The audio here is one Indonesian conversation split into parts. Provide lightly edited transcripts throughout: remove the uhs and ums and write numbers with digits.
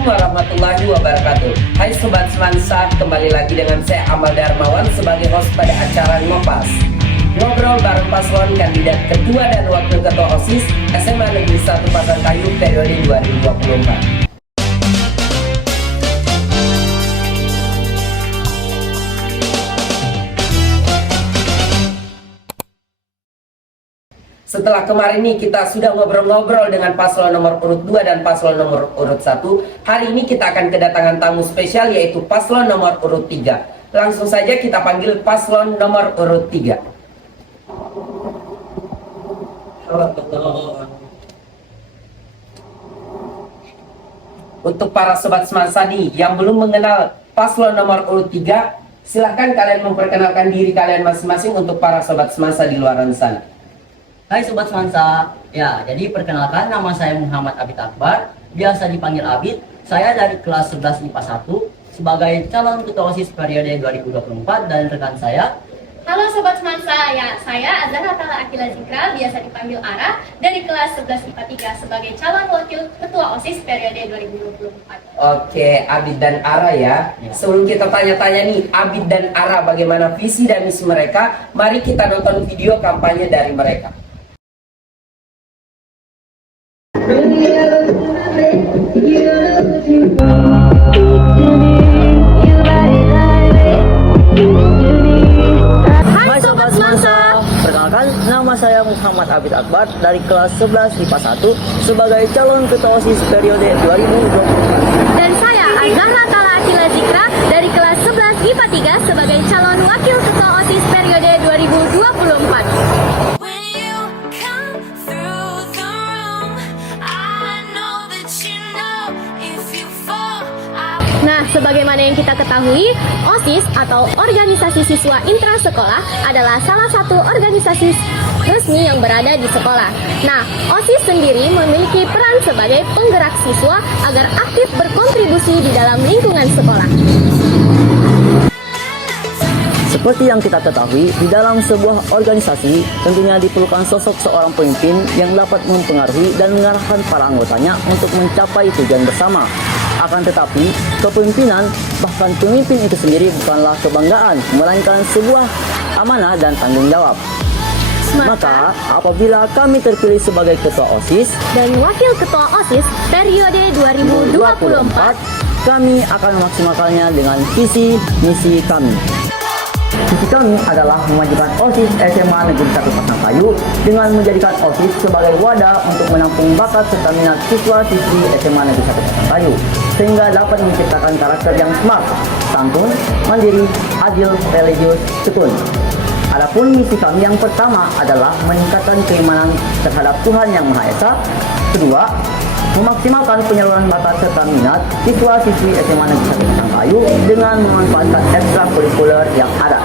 Assalamualaikum warahmatullahi wabarakatuh. Hai Sobat Semansa, kembali lagi dengan saya Amal Darmawan sebagai host pada acara Ngopas. Ngobrol bareng paslon kandidat ketua dan wakil ketua OSIS SMA Negeri 1 Pasangkayu periode 2024. Setelah kemarin nih kita sudah ngobrol-ngobrol dengan paslon nomor urut 2 dan paslon nomor urut 1, hari ini kita akan kedatangan tamu spesial yaitu paslon nomor urut 3. Langsung saja kita panggil paslon nomor urut 3. Halo. Untuk para sobat Semansa nih yang belum mengenal paslon nomor urut 3, silahkan kalian memperkenalkan diri kalian masing-masing untuk para sobat Semansa di luar sana. Hai Sobat Semansa, ya jadi perkenalkan nama saya Muhammad Abid Akbar, biasa dipanggil Abid. Saya dari kelas 11 IPA 1 sebagai calon ketua OSIS periode 2024 dan rekan saya. Halo Sobat Semansa, ya saya Azhar Tala Akila Zikra, biasa dipanggil Ara, dari kelas 11 IPA 3 sebagai calon wakil ketua OSIS periode 2024. Oke, Abid dan Ara ya. Sebelum kita tanya-tanya nih, Abid dan Ara bagaimana visi dan misi mereka, mari kita nonton video kampanye dari mereka. Hai Sobat Semansa, perkenalkan nama saya Muhammad Abid Akbar dari kelas 11 IPA 1 sebagai calon ketua OSIS periode 2024. Dan saya Azhar Tala Akila Zikra dari kelas 11 IPA 3 sebagai calon wakil ketua OSIS periode 2024. Nah, sebagaimana yang kita ketahui, OSIS atau Organisasi Siswa Intrasekolah adalah salah satu organisasi resmi yang berada di sekolah. Nah, OSIS sendiri memiliki peran sebagai penggerak siswa agar aktif berkontribusi di dalam lingkungan sekolah. Seperti yang kita ketahui, di dalam sebuah organisasi tentunya diperlukan sosok seorang pemimpin yang dapat mempengaruhi dan mengarahkan para anggotanya untuk mencapai tujuan bersama. Akan tetapi, kepemimpinan, bahkan pemimpin itu sendiri bukanlah kebanggaan, melainkan sebuah amanah dan tanggung jawab. Maka, apabila kami terpilih sebagai ketua OSIS dan wakil ketua OSIS periode 2024, kami akan memaksimalkannya dengan visi misi kami. Visi kami adalah memajukan OSIS SMA Negeri 1 Pasangkayu dengan menjadikan OSIS sebagai wadah untuk menampung bakat serta minat siswa-siswi SMA Negeri 1 Pasangkayu sehingga dapat menciptakan karakter yang smart, santun, mandiri, adil, religius, tekun. Adapun misi kami yang pertama adalah meningkatkan keimanan terhadap Tuhan Yang Maha Esa. Kedua, memaksimalkan penyaluran bakat serta minat siswa-siswi SMA Negeri 1 Pasangkayu dengan memanfaatkan ekstrakurikuler yang ada.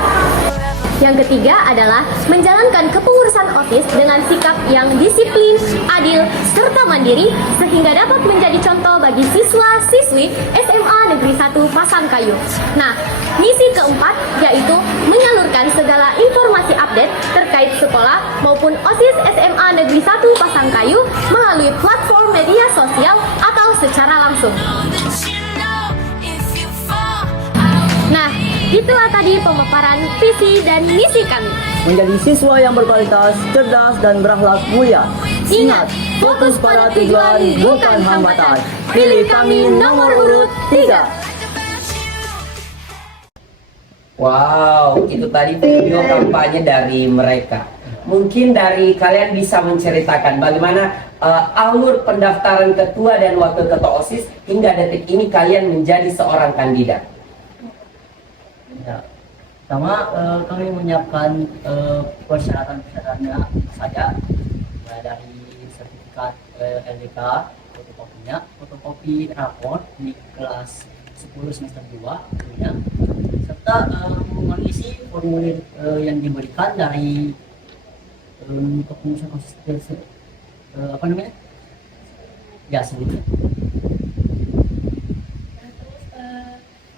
Yang ketiga adalah menjalankan kepengurusan OSIS dengan sikap yang disiplin, adil, serta mandiri sehingga dapat menjadi contoh bagi siswa-siswi SMA Negeri 1 Pasangkayu. Nah, misi keempat yaitu menyalurkan segala informasi update terkait sekolah maupun OSIS SMA Negeri 1 Pasangkayu melalui platform media sosial atau secara langsung. Nah, itulah tadi pemaparan visi dan misi kami. Menjadi siswa yang berkualitas, cerdas, dan berakhlak mulia. Ingat, fokus pada tujuan bukan hambatan. Pilih kami nomor urut 3. Wow, itu tadi video kampanye dari mereka. Mungkin dari kalian bisa menceritakan bagaimana alur pendaftaran ketua dan wakil ketua OSIS hingga detik ini kalian menjadi seorang kandidat. Ya. Pertama, kami menyiapkan persyaratan-persyaratannya saja, mulai dari sertifikat LDK, fotokopinya, fotokopi rapor di kelas 10 semester 2 tentunya, serta mengisi formulir yang diberikan dari kepengurusan OSIS apa namanya? Ya, sebenarnya.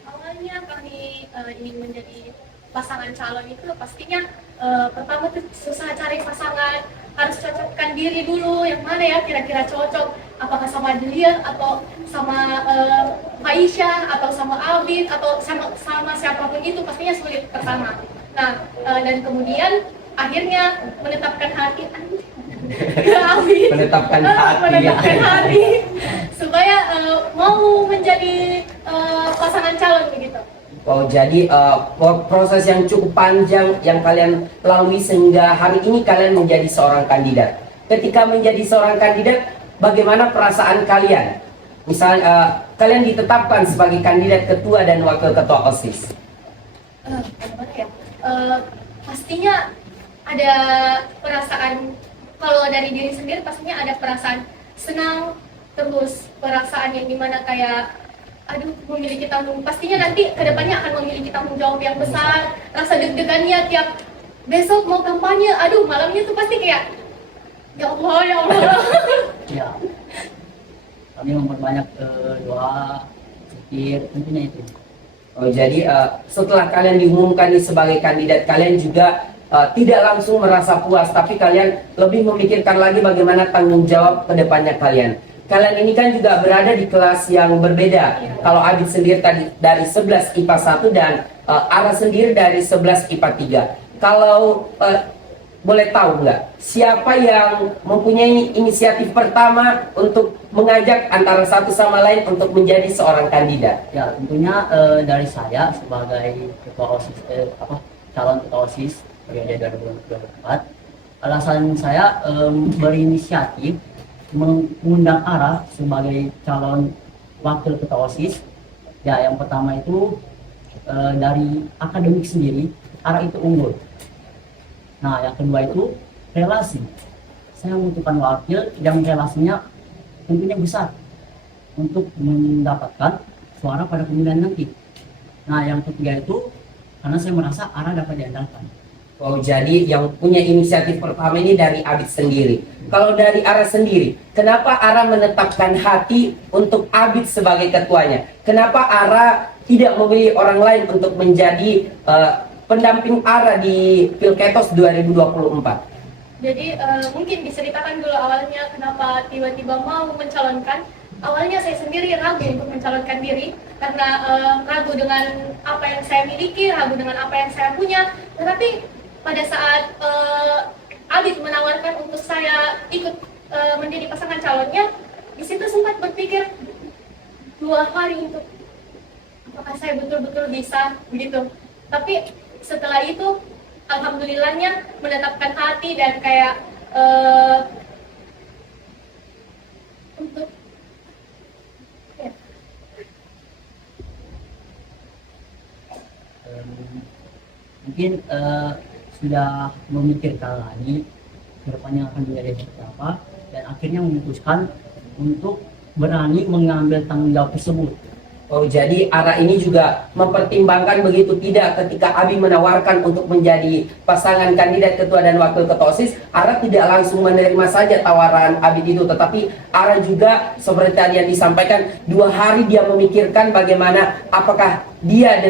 Awalnya kami ingin menjadi pasangan calon itu pastinya pertama tuh susah cari pasangan, harus cocokkan diri dulu yang mana ya kira-kira cocok. apakah sama Delia atau sama Aisyah atau sama Alvin atau sama siapapun itu pastinya sulit pertama. Nah, dan kemudian akhirnya menetapkan hati ke Alvin, Menetapkan hati, menetapkan hati supaya mau menjadi pasangan calon begitu. Oh, jadi proses yang cukup panjang yang kalian lalui sehingga hari ini kalian menjadi seorang kandidat. Ketika menjadi seorang kandidat, bagaimana perasaan kalian? Misalnya kalian ditetapkan sebagai kandidat ketua dan wakil ketua OSIS. Bagaimana ya? Pastinya ada perasaan, kalau dari diri sendiri pastinya ada perasaan senang, terus perasaan yang dimana kayak aduh memiliki tanggung, pastinya nanti kedepannya akan memiliki tanggung jawab yang besar, rasa deg-degannya tiap besok mau kampanye, aduh malamnya tuh pasti kayak ya Allah ya Allah. Ya, kami memperbanyak doa, zikir, tentunya itu. Oh, jadi setelah kalian diumumkan sebagai kandidat, kalian juga tidak langsung merasa puas, tapi kalian lebih memikirkan lagi bagaimana tanggung jawab kedepannya kalian. Kalian ini kan juga berada di kelas yang berbeda. Kalau Abid sendiri tadi dari 11 IPA 1 dan Ara sendiri dari 11 IPA 3. Kalau boleh tahu nggak siapa yang mempunyai inisiatif pertama untuk mengajak antara satu sama lain untuk menjadi seorang kandidat? Ya, tentunya dari saya sebagai ketua OSIS, calon ketua OSIS periode 2024. Alasan saya berinisiatif mengundang Ara sebagai calon wakil ketua OSIS. Ya, yang pertama itu dari akademik sendiri, Ara itu unggul. Nah, yang kedua itu relasi. Saya membutuhkan wakil yang relasinya tentunya besar untuk mendapatkan suara pada pemilihan nanti. Nah, yang ketiga itu karena saya merasa Ara dapat diandalkan. Oh, jadi yang punya inisiatif pertama ini dari Abid sendiri. Kalau dari Ara sendiri, kenapa Ara menetapkan hati untuk Abid sebagai ketuanya? Kenapa Ara tidak memilih orang lain untuk menjadi pendamping Ara di Pilketos 2024? Jadi mungkin diceritakan dulu awalnya kenapa tiba-tiba mau mencalonkan. Awalnya saya sendiri ragu untuk mencalonkan diri karena ragu dengan apa yang saya miliki, ragu dengan apa yang saya punya. Tetapi pada saat Abid menawarkan untuk saya ikut menjadi pasangan calonnya, di situ sempat berpikir 2 hari untuk apakah saya betul-betul bisa begitu. Tapi setelah itu alhamdulillahnya menetapkan hati dan kayak untuk ya. Mungkin sudah memikirkan lagi kedepannya akan menjadi seperti apa, dan akhirnya memutuskan untuk berani mengambil tanggung jawab tersebut. Oh, jadi Ara ini juga mempertimbangkan begitu tidak ketika Abi menawarkan untuk menjadi pasangan kandidat ketua dan wakil ketua OSIS. Ara tidak langsung menerima saja tawaran Abi itu, tetapi Ara juga seperti tadi yang disampaikan, 2 hari dia memikirkan bagaimana apakah dia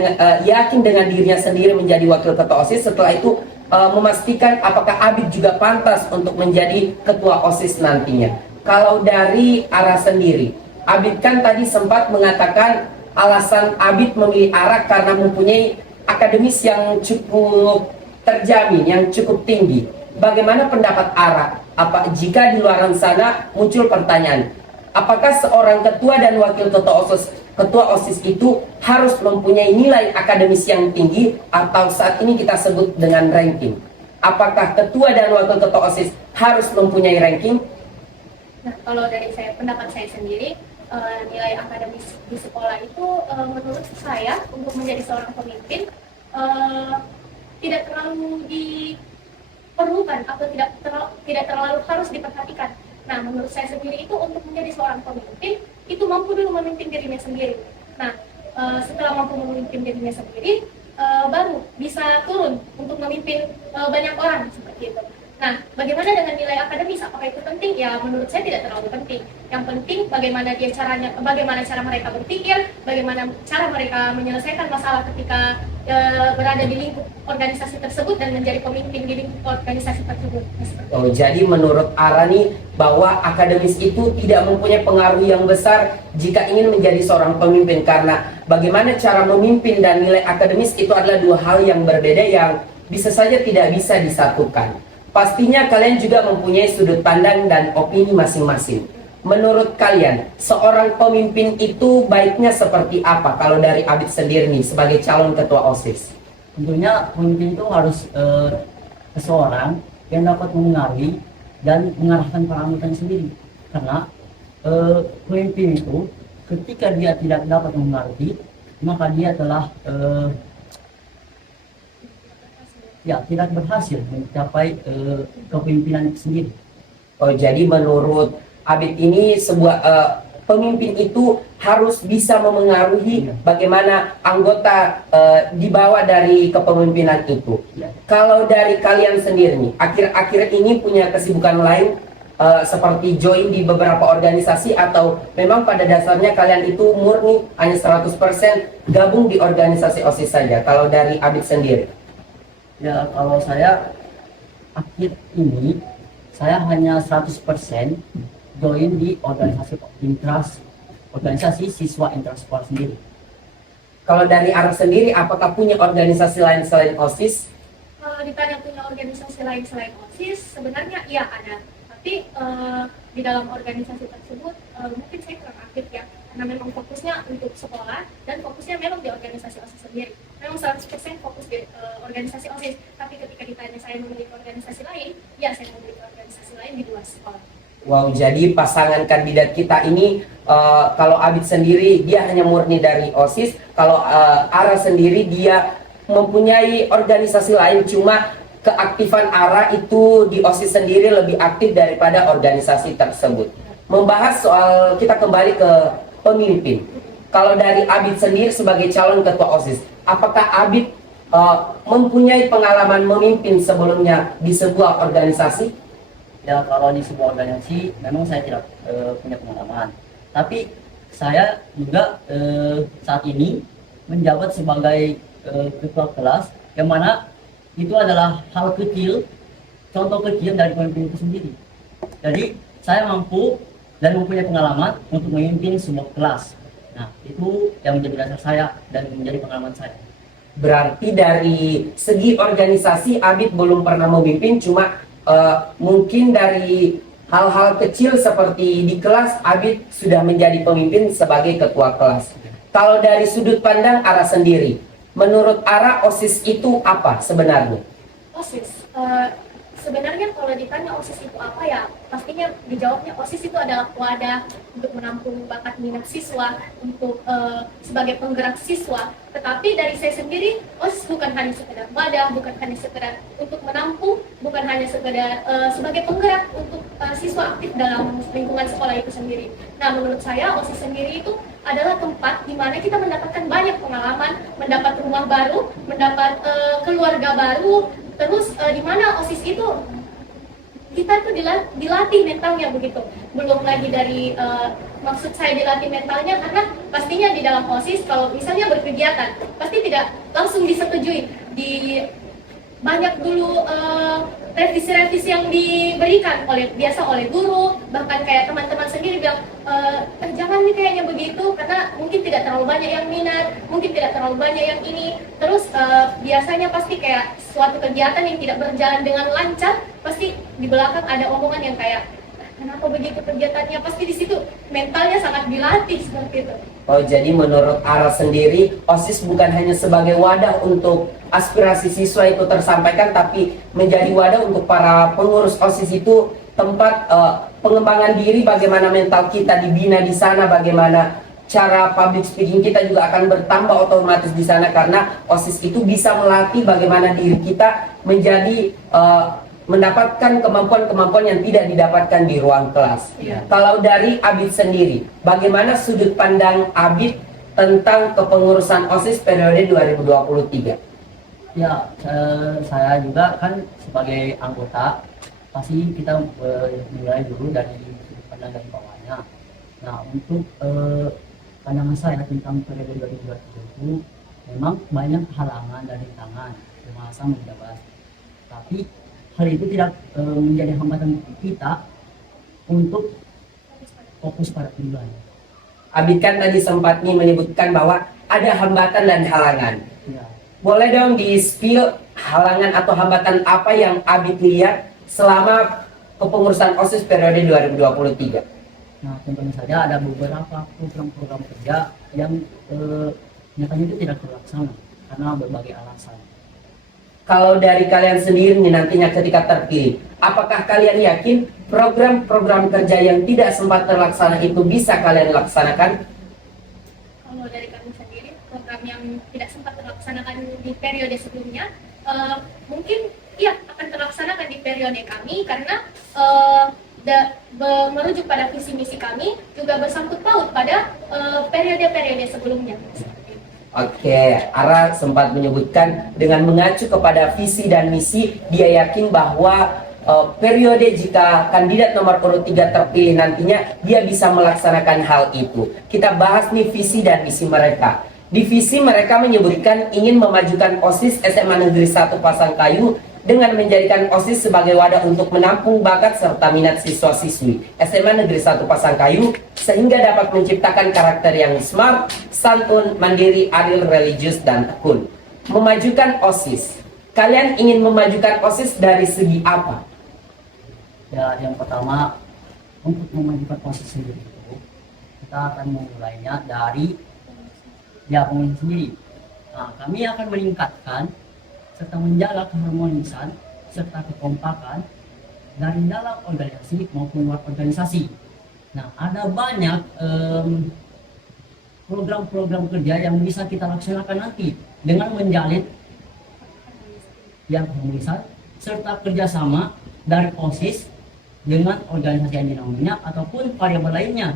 yakin dengan dirinya sendiri menjadi wakil ketua OSIS. Setelah itu memastikan apakah Abi juga pantas untuk menjadi ketua OSIS nantinya. Kalau dari Ara sendiri, Abid kan tadi sempat mengatakan alasan Abid memilih Ara karena mempunyai akademis yang cukup terjamin, yang cukup tinggi. Bagaimana pendapat Ara? Apa jika di luar sana muncul pertanyaan, apakah seorang ketua dan wakil ketua OSIS itu harus mempunyai nilai akademis yang tinggi atau saat ini kita sebut dengan ranking? Apakah ketua dan wakil ketua OSIS harus mempunyai ranking? Nah, kalau dari pendapat saya sendiri, nilai akademis di sekolah itu menurut saya untuk menjadi seorang pemimpin tidak terlalu diperlukan atau tidak terlalu harus diperhatikan. Nah, menurut saya sendiri itu untuk menjadi seorang pemimpin itu mampu dulu memimpin dirinya sendiri. Nah, setelah mampu memimpin dirinya sendiri, baru bisa turun untuk memimpin banyak orang seperti itu. Nah, bagaimana dengan nilai akademis? Apakah itu penting? Ya, menurut saya tidak terlalu penting. Yang penting bagaimana cara mereka berpikir, bagaimana cara mereka menyelesaikan masalah ketika berada di lingkup organisasi tersebut dan menjadi pemimpin di lingkup organisasi tersebut. Oh, jadi menurut Ara nih bahwa akademis itu tidak mempunyai pengaruh yang besar jika ingin menjadi seorang pemimpin, karena bagaimana cara memimpin dan nilai akademis itu adalah dua hal yang berbeda yang bisa saja tidak bisa disatukan. Pastinya kalian juga mempunyai sudut pandang dan opini masing-masing. Menurut kalian, seorang pemimpin itu baiknya seperti apa kalau dari Abid sendiri nih sebagai calon ketua OSIS? Tentunya pemimpin itu harus seseorang yang dapat mengenali dan mengarahkan para anggotanya sendiri. Karena pemimpin itu ketika dia tidak dapat mengerti, maka dia telah tidak berhasil mencapai kepemimpinan itu sendiri. Oh, jadi menurut Abid ini sebuah pemimpin itu harus bisa memengaruhi bagaimana anggota dibawa dari kepemimpinan itu. Ya. Kalau dari kalian sendiri nih, akhir-akhir ini punya kesibukan lain seperti join di beberapa organisasi, atau memang pada dasarnya kalian itu murni hanya 100% gabung di organisasi OSIS saja? Kalau dari Abid sendiri? Ya, kalau saya akhir ini saya hanya 100% join di organisasi siswa intrasekolah sendiri. Kalau dari Ara sendiri, apakah punya organisasi lain selain OSIS? Kalau ditanya punya organisasi lain selain OSIS, sebenarnya iya ada. Tapi di dalam organisasi tersebut mungkin saya kurang aktif ya, karena memang fokusnya untuk sekolah dan fokusnya memang di organisasi OSIS sendiri. Memang 100% fokus di organisasi OSIS. Tapi ketika ditanya saya memiliki organisasi lain, ya saya memiliki organisasi lain di luar sekolah. Wow, jadi pasangan kandidat kita ini kalau Abid sendiri dia hanya murni dari OSIS, kalau Ara sendiri dia mempunyai organisasi lain, cuma keaktifan Ara itu di OSIS sendiri lebih aktif daripada organisasi tersebut. Membahas soal, kita kembali ke pemimpin. Kalau dari Abid sendiri sebagai calon ketua OSIS, apakah Abid mempunyai pengalaman memimpin sebelumnya di sebuah organisasi? Ya, kalau di sebuah organisasi memang saya tidak punya pengalaman. Tapi saya juga saat ini menjabat sebagai ketua kelas, yang mana itu adalah hal kecil, contoh kecil dari pemimpin itu sendiri. Jadi saya mampu dan mempunyai pengalaman untuk memimpin sebuah kelas. Nah, itu yang menjadi dasar saya dan menjadi pengalaman saya. Berarti dari segi organisasi Abid belum pernah memimpin, cuma mungkin dari hal-hal kecil seperti di kelas Abid sudah menjadi pemimpin sebagai ketua kelas. Kalau dari sudut pandang Ara sendiri, menurut Ara OSIS itu apa sebenarnya? OSIS, sebenarnya kalau ditanya OSIS itu apa ya, pastinya dijawabnya OSIS itu adalah wadah untuk menampung bakat minat siswa, untuk sebagai penggerak siswa. Tetapi dari saya sendiri, OSIS bukan hanya sekedar wadah, bukan hanya sekedar untuk menampung, bukan hanya sekedar sebagai penggerak untuk siswa aktif dalam lingkungan sekolah itu sendiri. Nah, menurut saya OSIS sendiri itu adalah tempat di mana kita mendapatkan banyak pengalaman, mendapat rumah baru, mendapat keluarga baru, terus di mana OSIS itu kita tuh dilatih mentalnya begitu. Belum lagi dari maksud saya dilatih mentalnya, karena pastinya di dalam OSIS kalau misalnya berkegiatan pasti tidak langsung disetujui, di banyak dulu revisi-revisi yang diberikan oleh guru, bahkan kayak teman-teman sendiri bilang jangan nih kayaknya begitu, karena mungkin tidak terlalu banyak yang minat, mungkin tidak terlalu banyak yang ini. Terus biasanya pasti kayak suatu kegiatan yang tidak berjalan dengan lancar, pasti di belakang ada omongan yang kayak kenapa begitu kegiatannya, pasti di situ mentalnya sangat dilatih seperti itu. Oh, jadi menurut Ara sendiri OSIS bukan hanya sebagai wadah untuk aspirasi siswa itu tersampaikan, tapi menjadi wadah untuk para pengurus OSIS itu tempat pengembangan diri, bagaimana mental kita dibina di sana, bagaimana cara public speaking kita juga akan bertambah otomatis di sana, karena OSIS itu bisa melatih bagaimana diri kita menjadi mendapatkan kemampuan-kemampuan yang tidak didapatkan di ruang kelas. Iya. Kalau dari Abid sendiri, bagaimana sudut pandang Abid tentang kepengurusan OSIS periode 2023? Ya, saya juga kan sebagai anggota, pasti kita mulai dulu dari sudut pandang dari bawahnya. Nah, untuk pandangan saya tentang periode 2023 itu, memang banyak halangan dan rintangan semasa menjabat. Tapi hal itu tidak menjadi hambatan kita untuk fokus pada tujuan. Abid kan tadi sempat nih menyebutkan bahwa ada hambatan dan halangan. Ya. Boleh dong di-spill halangan atau hambatan apa yang Abid lihat selama kepengurusan OSIS periode 2023? Nah, tentunya saja ada beberapa program-program kerja yang nyatanya itu tidak terlaksana karena berbagai alasan. Kalau dari kalian sendiri nih nantinya ketika terpilih, apakah kalian yakin program-program kerja yang tidak sempat terlaksana itu bisa kalian laksanakan? Kalau dari kami sendiri, program yang tidak sempat terlaksanakan di periode sebelumnya, mungkin iya akan terlaksanakan di periode kami karena merujuk pada visi misi kami juga bersangkut paut pada periode-periode sebelumnya. Oke, Ara sempat menyebutkan dengan mengacu kepada visi dan misi, dia yakin bahwa periode jika kandidat nomor urut 3 terpilih nantinya, dia bisa melaksanakan hal itu. Kita bahas nih visi dan misi mereka. Di visi mereka menyebutkan ingin memajukan OSIS SMA Negeri 1 Pasangkayu dengan menjadikan OSIS sebagai wadah untuk menampung bakat serta minat siswa-siswi SMA Negeri 1 Pasangkayu sehingga dapat menciptakan karakter yang smart, santun, mandiri, adil, religius, dan tekun. Memajukan OSIS. Kalian ingin memajukan OSIS dari segi apa? Ya, yang pertama untuk memajukan OSIS sendiri itu kita akan memulainya dari pengurus sendiri. Nah, kami akan meningkatkan serta menjaga keharmonisan serta kekompakan dari dalam organisasi maupun luar organisasi. Nah, ada banyak program-program kerja yang bisa kita laksanakan nanti dengan menjalin harmonisan serta kerjasama dari OSIS dengan organisasi yang dinamanya ataupun variabel lainnya.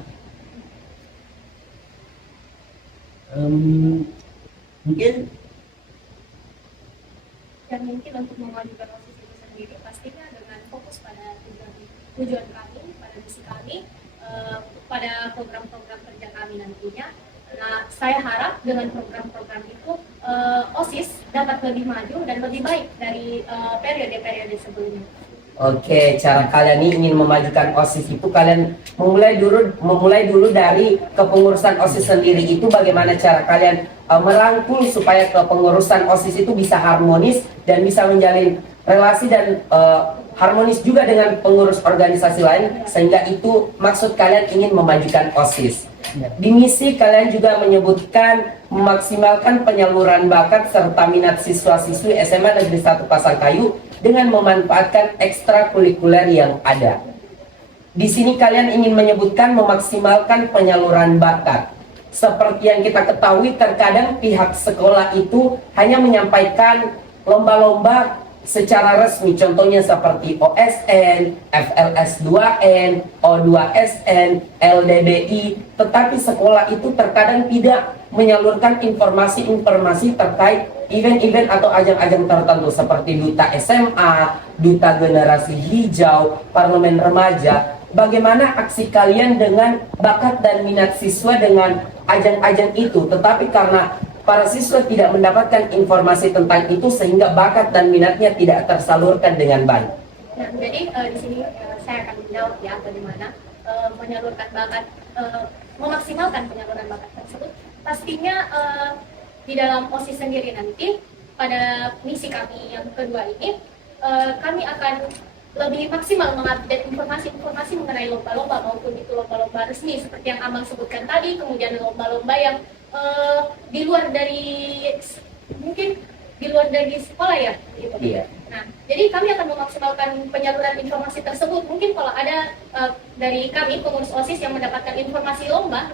Mungkin Dan mungkin untuk memajukan OSIS itu sendiri pastinya dengan fokus pada tujuan kami, pada misi kami, pada program-program kerja kami nantinya. Nah, saya harap dengan program-program itu OSIS dapat lebih maju dan lebih baik dari periode-periode sebelumnya. Oke, cara kalian nih ingin memajukan OSIS itu kalian memulai dulu dari kepengurusan OSIS sendiri itu bagaimana cara kalian merangkul supaya kepengurusan OSIS itu bisa harmonis dan bisa menjalin relasi dan harmonis juga dengan pengurus organisasi lain sehingga itu maksud kalian ingin memajukan OSIS. Di misi kalian juga menyebutkan memaksimalkan penyaluran bakat serta minat siswa-siswi SMA Negeri 1 Pasangkayu dengan memanfaatkan ekstrakurikuler yang ada. Di sini kalian ingin menyebutkan memaksimalkan penyaluran bakat. Seperti yang kita ketahui, terkadang pihak sekolah itu hanya menyampaikan lomba-lomba secara resmi, contohnya seperti OSN, FLS 2N, O2SN, LDBI, tetapi sekolah itu terkadang tidak menyalurkan informasi-informasi terkait event-event atau ajang-ajang tertentu seperti Duta SMA, Duta Generasi Hijau, Parlemen Remaja. Bagaimana aksi kalian dengan bakat dan minat siswa dengan ajang-ajang itu, tetapi karena para siswa tidak mendapatkan informasi tentang itu sehingga bakat dan minatnya tidak tersalurkan dengan baik. Nah, jadi di sini saya akan menjawab ya bagaimana menyalurkan bakat, memaksimalkan penyaluran bakat tersebut. Pastinya di dalam OSIS sendiri nanti pada misi kami yang kedua ini kami akan lebih maksimal mengupdate informasi-informasi mengenai lomba-lomba maupun itu lomba-lomba resmi seperti yang Amang sebutkan tadi, kemudian lomba-lomba yang di luar dari mungkin di luar dari sekolah ya gitu. Iya. Nah, jadi kami akan memaksimalkan penyaluran informasi tersebut. Mungkin kalau ada dari kami pengurus OSIS yang mendapatkan informasi lomba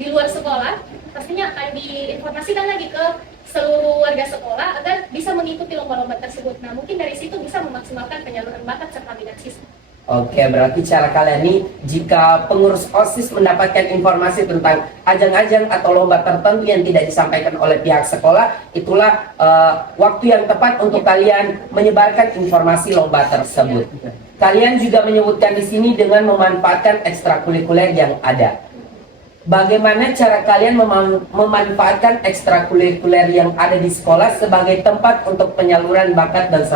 di luar sekolah, pastinya akan diinformasikan lagi ke seluruh warga sekolah agar bisa mengikuti lomba-lomba tersebut. Nah, mungkin dari situ bisa memaksimalkan penyaluran bakat serta minat siswa. Oke, berarti cara kalian nih, jika pengurus OSIS mendapatkan informasi tentang ajang-ajang atau lomba tertentu yang tidak disampaikan oleh pihak sekolah, itulah waktu yang tepat untuk kalian menyebarkan informasi lomba tersebut. Kalian juga menyebutkan di sini dengan memanfaatkan ekstrakurikuler yang ada. bagaimana cara kalian memanfaatkan ekstrakurikuler yang ada di sekolah sebagai tempat untuk penyaluran bakat dan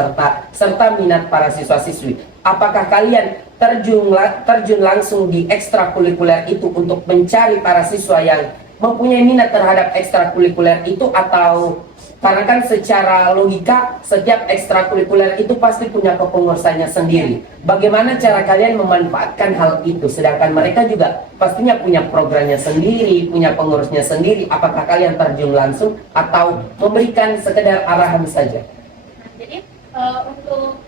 serta minat para siswa-siswi? Apakah kalian terjun langsung di ekstrakurikuler itu untuk mencari para siswa yang mempunyai minat terhadap ekstrakurikuler itu, atau karena kan secara logika setiap ekstrakurikuler itu pasti punya kepengurusannya sendiri. Bagaimana cara kalian memanfaatkan hal itu? Sedangkan mereka juga pastinya punya programnya sendiri, punya pengurusnya sendiri. Apakah kalian terjun langsung atau memberikan sekedar arahan saja? Nah, jadi untuk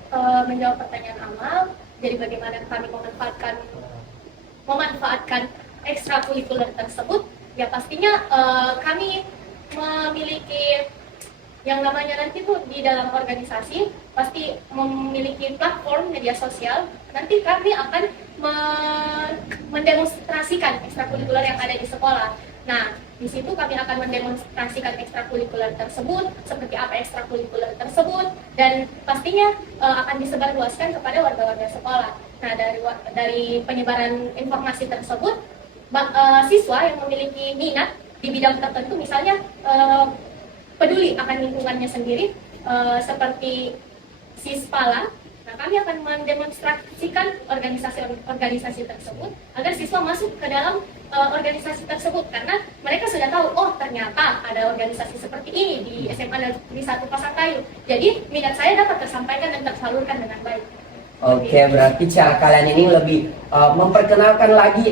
menjawab pertanyaan Amal, jadi bagaimana kami memanfaatkan ekstrakurikuler tersebut? Ya pastinya kami memiliki yang namanya nanti tuh di dalam organisasi pasti memiliki platform media sosial. Nanti kami akan mendemonstrasikan ekstrakurikuler yang ada di sekolah. Nah, di situ kami akan mendemonstrasikan ekstrakurikuler tersebut, seperti apa ekstrakurikuler tersebut, dan pastinya akan disebarluaskan kepada warga-warga sekolah. Nah, dari penyebaran informasi tersebut, siswa yang memiliki minat di bidang tertentu, misalnya peduli akan lingkungannya sendiri, seperti Sispala. Nah, kami akan mendemonstrasikan organisasi tersebut agar siswa masuk ke dalam organisasi tersebut, karena mereka sudah tahu, oh ternyata ada organisasi seperti ini di SMA Negeri 1 Pasangkayu. Jadi minat saya dapat tersampaikan dan tersalurkan dengan baik. Oke, berarti cara kalian ini lebih memperkenalkan lagi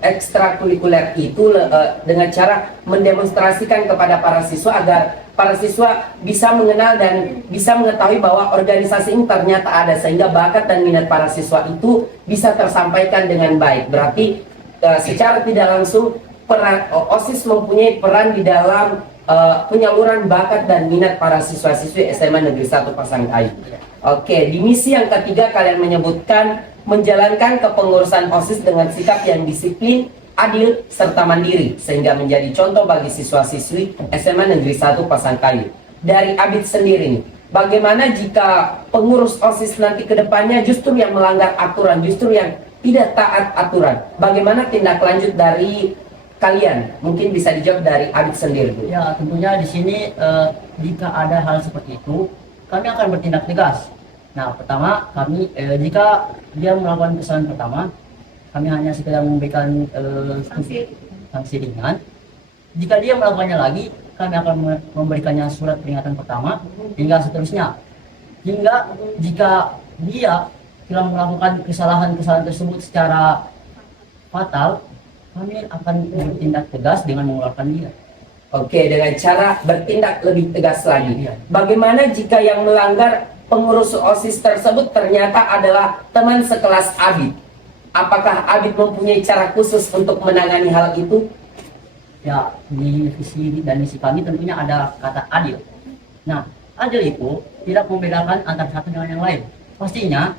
ekstrakurikuler itu dengan cara mendemonstrasikan kepada para siswa agar para siswa bisa mengenal dan bisa mengetahui bahwa organisasi ini ternyata ada, sehingga bakat dan minat para siswa itu bisa tersampaikan dengan baik. Berarti secara tidak langsung peran OSIS mempunyai peran di dalam penyaluran bakat dan minat para siswa-siswi SMA Negeri 1 Pasangkayu. Oke, di misi yang ketiga kalian menyebutkan menjalankan kepengurusan OSIS dengan sikap yang disiplin, adil, serta mandiri, sehingga menjadi contoh bagi siswa-siswi SMA Negeri 1 Pasangkayu. Dari Abid sendiri nih, bagaimana jika pengurus OSIS nanti ke depannya justru yang melanggar aturan, justru yang tidak taat aturan? Bagaimana tindak lanjut dari kalian? Mungkin bisa dijawab dari Abid sendiri. Ya, tentunya di sini jika ada hal seperti itu, kami akan bertindak tegas. Nah, pertama kami jika dia melakukan kesalahan pertama, kami hanya sekedar memberikan sanksi ringan. Jika dia melakukannya lagi, kami akan memberikannya surat peringatan pertama hingga seterusnya. Hingga jika dia telah melakukan kesalahan-kesalahan tersebut secara fatal, kami akan bertindak tegas dengan mengeluarkan dia. Oke, dengan cara bertindak lebih tegas lagi. Bagaimana jika yang melanggar pengurus OSIS tersebut ternyata adalah teman sekelas Abid? Apakah Abid mempunyai cara khusus untuk menangani hal itu? Ya, di visi dan misi kami tentunya ada kata adil. Nah, adil itu tidak membedakan antara satu dengan yang lain. Pastinya,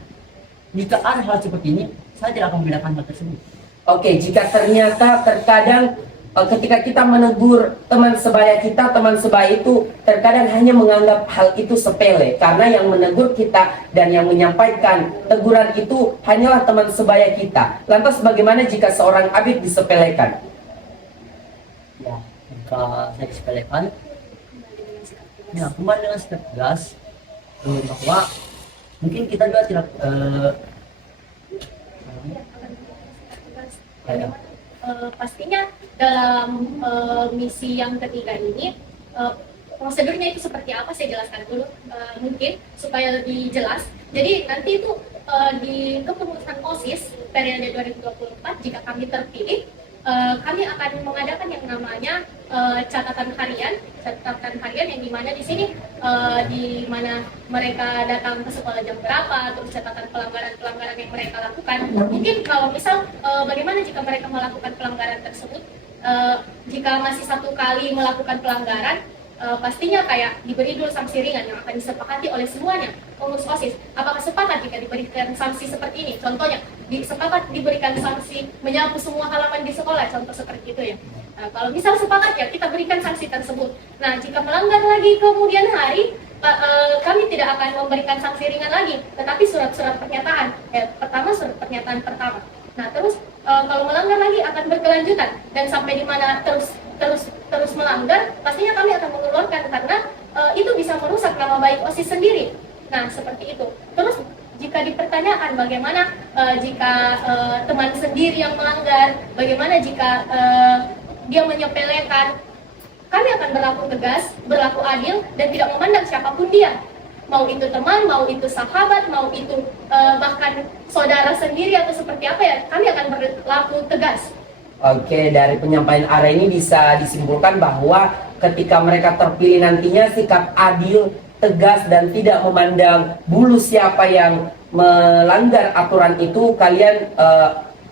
jika ada hal seperti ini, saya tidak akan membedakan hal tersebut. Oke, jika ternyata terkadang ketika kita menegur teman sebaya kita, teman sebaya itu terkadang hanya menganggap hal itu sepele, karena yang menegur kita dan yang menyampaikan teguran itu hanyalah teman sebaya kita. Lantas bagaimana jika seorang Abid disepelekan? Ya, jika saya disepelekan, ya kembali dengan sikap tegas bahwa mungkin kita juga tidak pastinya dalam misi yang ketiga ini prosedurnya itu seperti apa, saya jelaskan dulu mungkin supaya lebih jelas. Jadi nanti itu di kepengurusan OSIS periode 2024 jika kami terpilih, kami akan mengadakan yang namanya catatan harian yang dimana di sini di mana mereka datang ke sekolah jam berapa, terus catatan pelanggaran yang mereka lakukan. Mungkin kalau misal bagaimana jika mereka melakukan pelanggaran tersebut, jika masih satu kali melakukan pelanggaran, pastinya kayak diberi dulu sanksi ringan yang akan disepakati oleh semuanya pengurus OSIS. Apakah sepakat jika diberikan sanksi seperti ini? Contohnya, sepakat diberikan sanksi menyapu semua halaman di sekolah, contoh seperti itu ya. Nah, kalau misal sepakat ya kita berikan sanksi tersebut. Nah, jika melanggar lagi kemudian hari, kami tidak akan memberikan sanksi ringan lagi, tetapi surat-surat pernyataan. Pertama surat pernyataan pertama. Nah, terus kalau melanggar lagi akan berkelanjutan dan sampai di mana terus melanggar, pastinya kami akan mengeluarkan karena itu bisa merusak nama baik OSIS sendiri. Nah, seperti itu. Terus jika dipertanyakan bagaimana jika teman sendiri yang melanggar, bagaimana jika dia menyepelekan, kami akan berlaku tegas, berlaku adil, dan tidak memandang siapapun dia. Mau itu teman, mau itu sahabat, mau itu bahkan saudara sendiri atau seperti apa ya, kami akan berlaku tegas. Oke, dari penyampaian Ara ini bisa disimpulkan bahwa ketika mereka terpilih nantinya sikap adil, tegas, dan tidak memandang bulu siapa yang melanggar aturan itu, kalian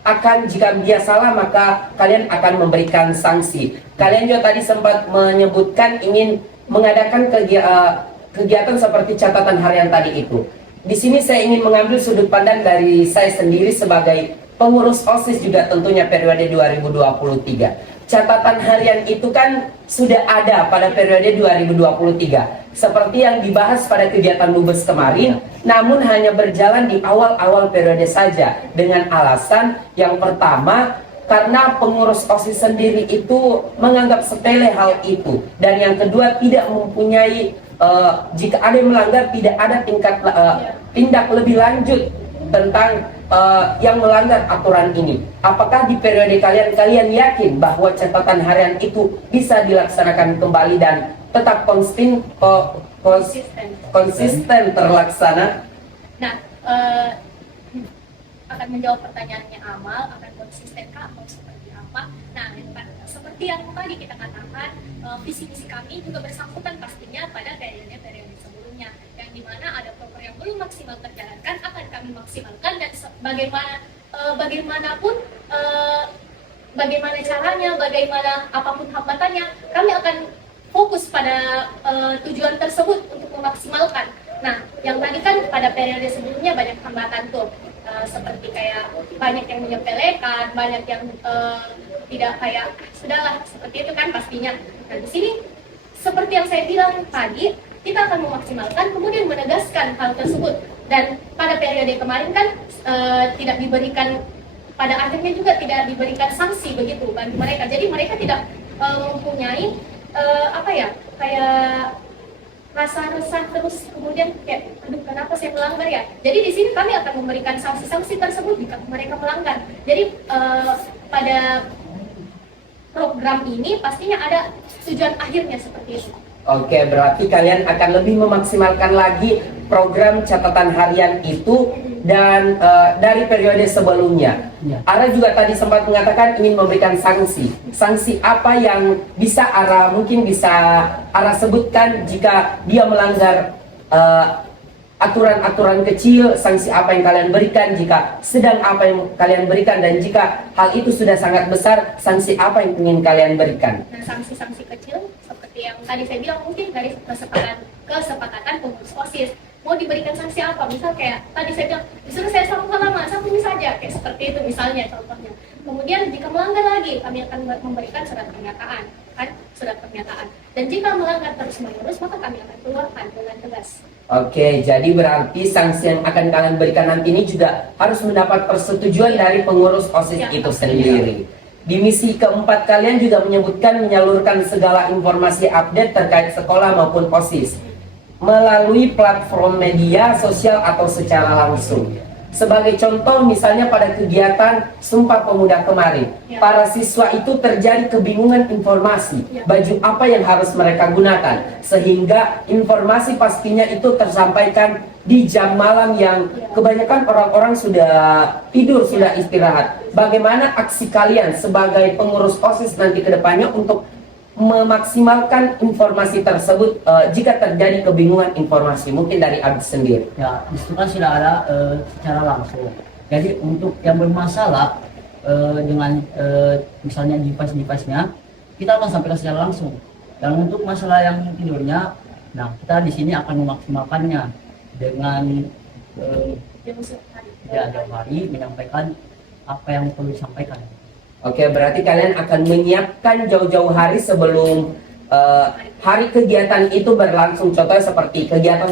akan, jika dia salah maka kalian akan memberikan sanksi. Kalian juga tadi sempat menyebutkan ingin mengadakan kegiatan seperti catatan harian tadi itu. Di sini saya ingin mengambil sudut pandang dari saya sendiri sebagai pengurus OSIS juga tentunya periode 2023. Catatan harian itu kan sudah ada pada periode 2023. Seperti yang dibahas pada kegiatan Dubes kemarin, namun hanya berjalan di awal-awal periode saja. Dengan alasan yang pertama, karena pengurus OSIS sendiri itu menganggap sepele hal itu. Dan yang kedua, tidak mempunyai, jika ada yang melanggar, tidak ada tindak lebih lanjut tentang yang melanggar aturan ini. Apakah di periode kalian yakin bahwa catatan harian itu bisa dilaksanakan kembali dan tetap konsisten terlaksana? Nah, akan menjawab pertanyaannya Amal, akan konsistenkah atau seperti apa? Nah, seperti yang tadi kita katakan, visi misi kami juga bersangkutan pastinya pada periode sebelumnya, yang dimana ada program yang belum maksimal terjalankan akan kami maksimalkan, dan bagaimanapun bagaimana caranya, bagaimana apapun hambatannya, kami akan fokus pada tujuan tersebut untuk memaksimalkan. Nah, yang tadi kan pada periode sebelumnya banyak hambatan tuh, seperti kayak banyak yang menyepelekan, banyak yang tidak kayak sudahlah seperti itu kan pastinya. Nah, di sini seperti yang saya bilang tadi, kita akan memaksimalkan kemudian menegaskan hal tersebut. Dan pada periode kemarin kan tidak diberikan, pada akhirnya juga tidak diberikan sanksi begitu bagi mereka. Jadi mereka tidak mempunyai kayak rasa resah terus kemudian kayak, aduh kenapa saya melanggar ya. Jadi di sini kami akan memberikan sanksi-sanksi tersebut jika mereka melanggar. Jadi pada program ini pastinya ada tujuan akhirnya seperti itu. Oke, berarti kalian akan lebih memaksimalkan lagi program catatan harian itu dan dari periode sebelumnya. Ara juga tadi sempat mengatakan ingin memberikan sanksi. Sanksi apa yang bisa mungkin bisa Ara sebutkan jika dia melanggar aturan-aturan kecil, sanksi apa yang kalian berikan, jika sedang apa yang kalian berikan, dan jika hal itu sudah sangat besar, sanksi apa yang ingin kalian berikan? Nah, sanksi-sanksi kecil seperti yang tadi saya bilang, mungkin dari kesepakatan pengurus OSIS mau diberikan sanksi apa, misal kayak tadi saya bilang disuruh saya sapu halaman, sapunya saja, kayak seperti itu misalnya contohnya. Kemudian jika melanggar lagi, kami akan memberikan surat pernyataan, kan, surat pernyataan. Dan jika melanggar terus-menerus, maka kami akan keluarkan dengan tegas. Oke, jadi berarti sanksi yang akan kalian berikan nanti ini juga harus mendapat persetujuan dari pengurus OSIS itu sendiri. Di misi keempat kalian juga menyebutkan menyalurkan segala informasi update terkait sekolah maupun OSIS melalui platform media sosial atau secara langsung. Sebagai contoh, misalnya pada kegiatan Sumpah Pemuda kemarin, para siswa itu terjadi kebingungan informasi, baju apa yang harus mereka gunakan, sehingga informasi pastinya itu tersampaikan di jam malam yang kebanyakan orang-orang sudah tidur, sudah istirahat. Bagaimana aksi kalian sebagai pengurus OSIS nanti ke depannya untuk memaksimalkan informasi tersebut jika terjadi kebingungan informasi? Mungkin dari Abis sendiri. Ya, disitu kan sudah ada secara langsung. Jadi untuk yang bermasalah dengan misalnya device-nya, kita akan sampaikan secara langsung. Dan untuk masalah yang tidurnya, nah kita di sini akan memaksimalkannya dengan jauh hari menyampaikan apa yang perlu disampaikan. Oke, berarti kalian akan menyiapkan jauh-jauh hari sebelum hari kegiatan itu berlangsung. Contohnya seperti kegiatan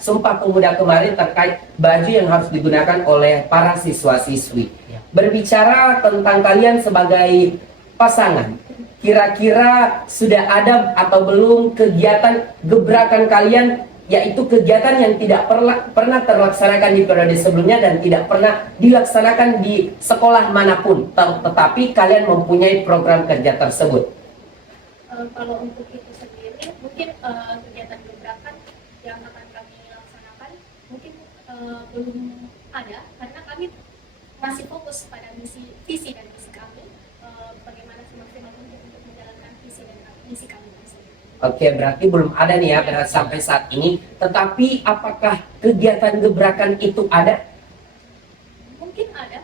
Sumpah Pemuda kemarin terkait baju yang harus digunakan oleh para siswa-siswi. berbicara tentang kalian sebagai pasangan. Kira-kira sudah ada atau belum kegiatan gebrakan kalian, yaitu kegiatan yang tidak pernah terlaksanakan di periode sebelumnya dan tidak pernah dilaksanakan di sekolah manapun, tetapi kalian mempunyai program kerja tersebut? Kalau untuk itu sendiri, mungkin kegiatan gebrakan yang akan kami laksanakan mungkin belum ada, karena kami masih fokus pada visi dan misi kami, bagaimana semaksimal mungkin untuk menjalankan visi dan misi kami tersebut. Oke, berarti belum ada nih ya sampai saat ini. Tetapi apakah kegiatan gebrakan itu ada? Mungkin ada.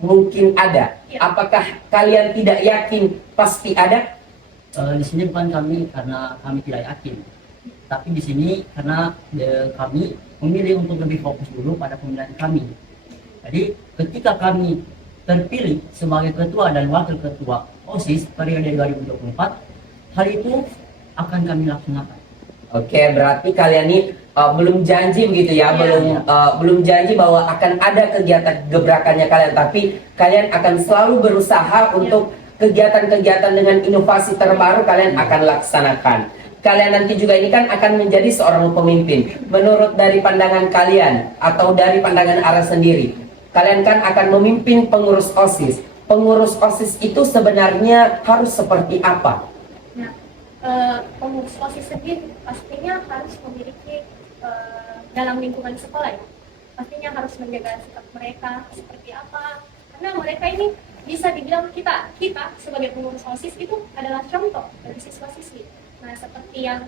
Mungkin ada. Ya. Apakah kalian tidak yakin pasti ada? Di sini bukan kami karena kami tidak yakin, tapi di sini karena kami memilih untuk lebih fokus dulu pada pemilihan kami. Jadi ketika kami terpilih sebagai ketua dan wakil ketua OSIS periode 2024, hal itu akan kami laksanakan. Oke, berarti kalian ini belum janji begitu ya, Iya. belum janji bahwa akan ada kegiatan gebrakannya kalian, tapi kalian akan selalu berusaha untuk kegiatan-kegiatan dengan inovasi terbaru kalian akan laksanakan. Kalian nanti juga ini kan akan menjadi seorang pemimpin. Menurut dari pandangan kalian atau dari pandangan Ara sendiri, kalian kan akan memimpin pengurus OSIS. Pengurus OSIS itu sebenarnya harus seperti apa? Nah, pengurus OSIS sendiri pastinya harus memiliki dalam lingkungan sekolah ya. Pastinya harus menjaga sikap mereka seperti apa. Karena mereka ini bisa dibilang kita sebagai pengurus OSIS itu adalah contoh bagi siswa-siswi. Nah, seperti yang